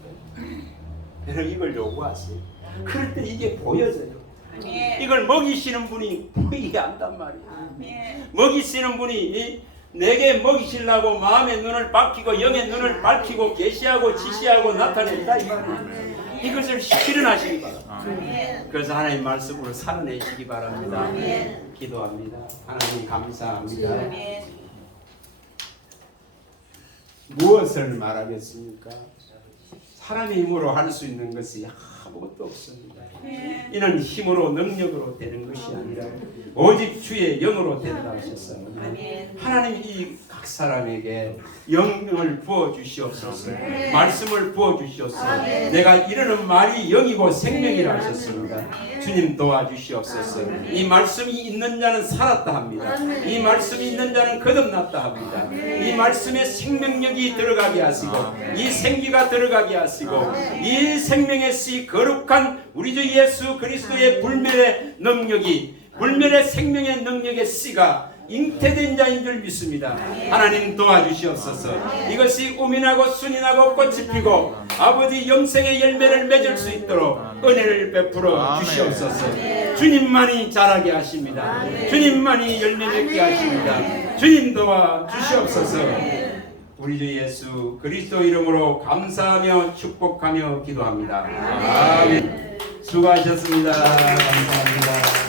여러분 이걸 요구하세요. 그럴 때 이게 보여져요. 이걸 먹이시는 분이 보이게 한단 말이에요. 먹이시는 분이 내게 먹이시려고 마음의 눈을 밝히고 영의 눈을 밝히고 계시하고 지시하고 나타낸다 이 말이에요. 이것을 실현하시기 바랍니다. 그래서 하나님 말씀으로 살아내시기 바랍니다. 기도합니다. 하나님 감사합니다. 무엇을 말하겠습니까? 사람의 힘으로 할 수 있는 것이 아무것도 없습니다. 이는 힘으로 능력으로 되는 것이 아니라 오직 주의 영으로 된다 하셨어요. 하나님 이 각 사람에게 영을 부어 주시옵소서. 말씀을 부어 주시옵소서. 내가 이르는 말이 영이고 생명이라 하셨습니다. 주님 도와주시옵소서. 이 말씀이 있는 자는 살았다 합니다. 이 말씀이 있는 자는 거듭났다 합니다. 이 말씀에 생명력이 들어가게 하시고 이 생기가 들어가게 하시고 이 생명의 씨 거룩한 우리 주 예수 그리스도의 불멸의 능력이 불멸의 생명의 능력의 씨가 잉태된 자인 줄 믿습니다. 하나님 도와주시옵소서. 이것이 우민하고 순인하고 꽃이 피고 아버지 영생의 열매를 맺을 수 있도록 은혜를 베풀어 주시옵소서. 주님만이 자라게 하십니다. 주님만이 열매 맺게 하십니다. 주님 도와주시옵소서. 우리 주 예수 그리스도 이름으로 감사하며 축복하며 기도합니다. 아멘. 수고하셨습니다. 감사합니다.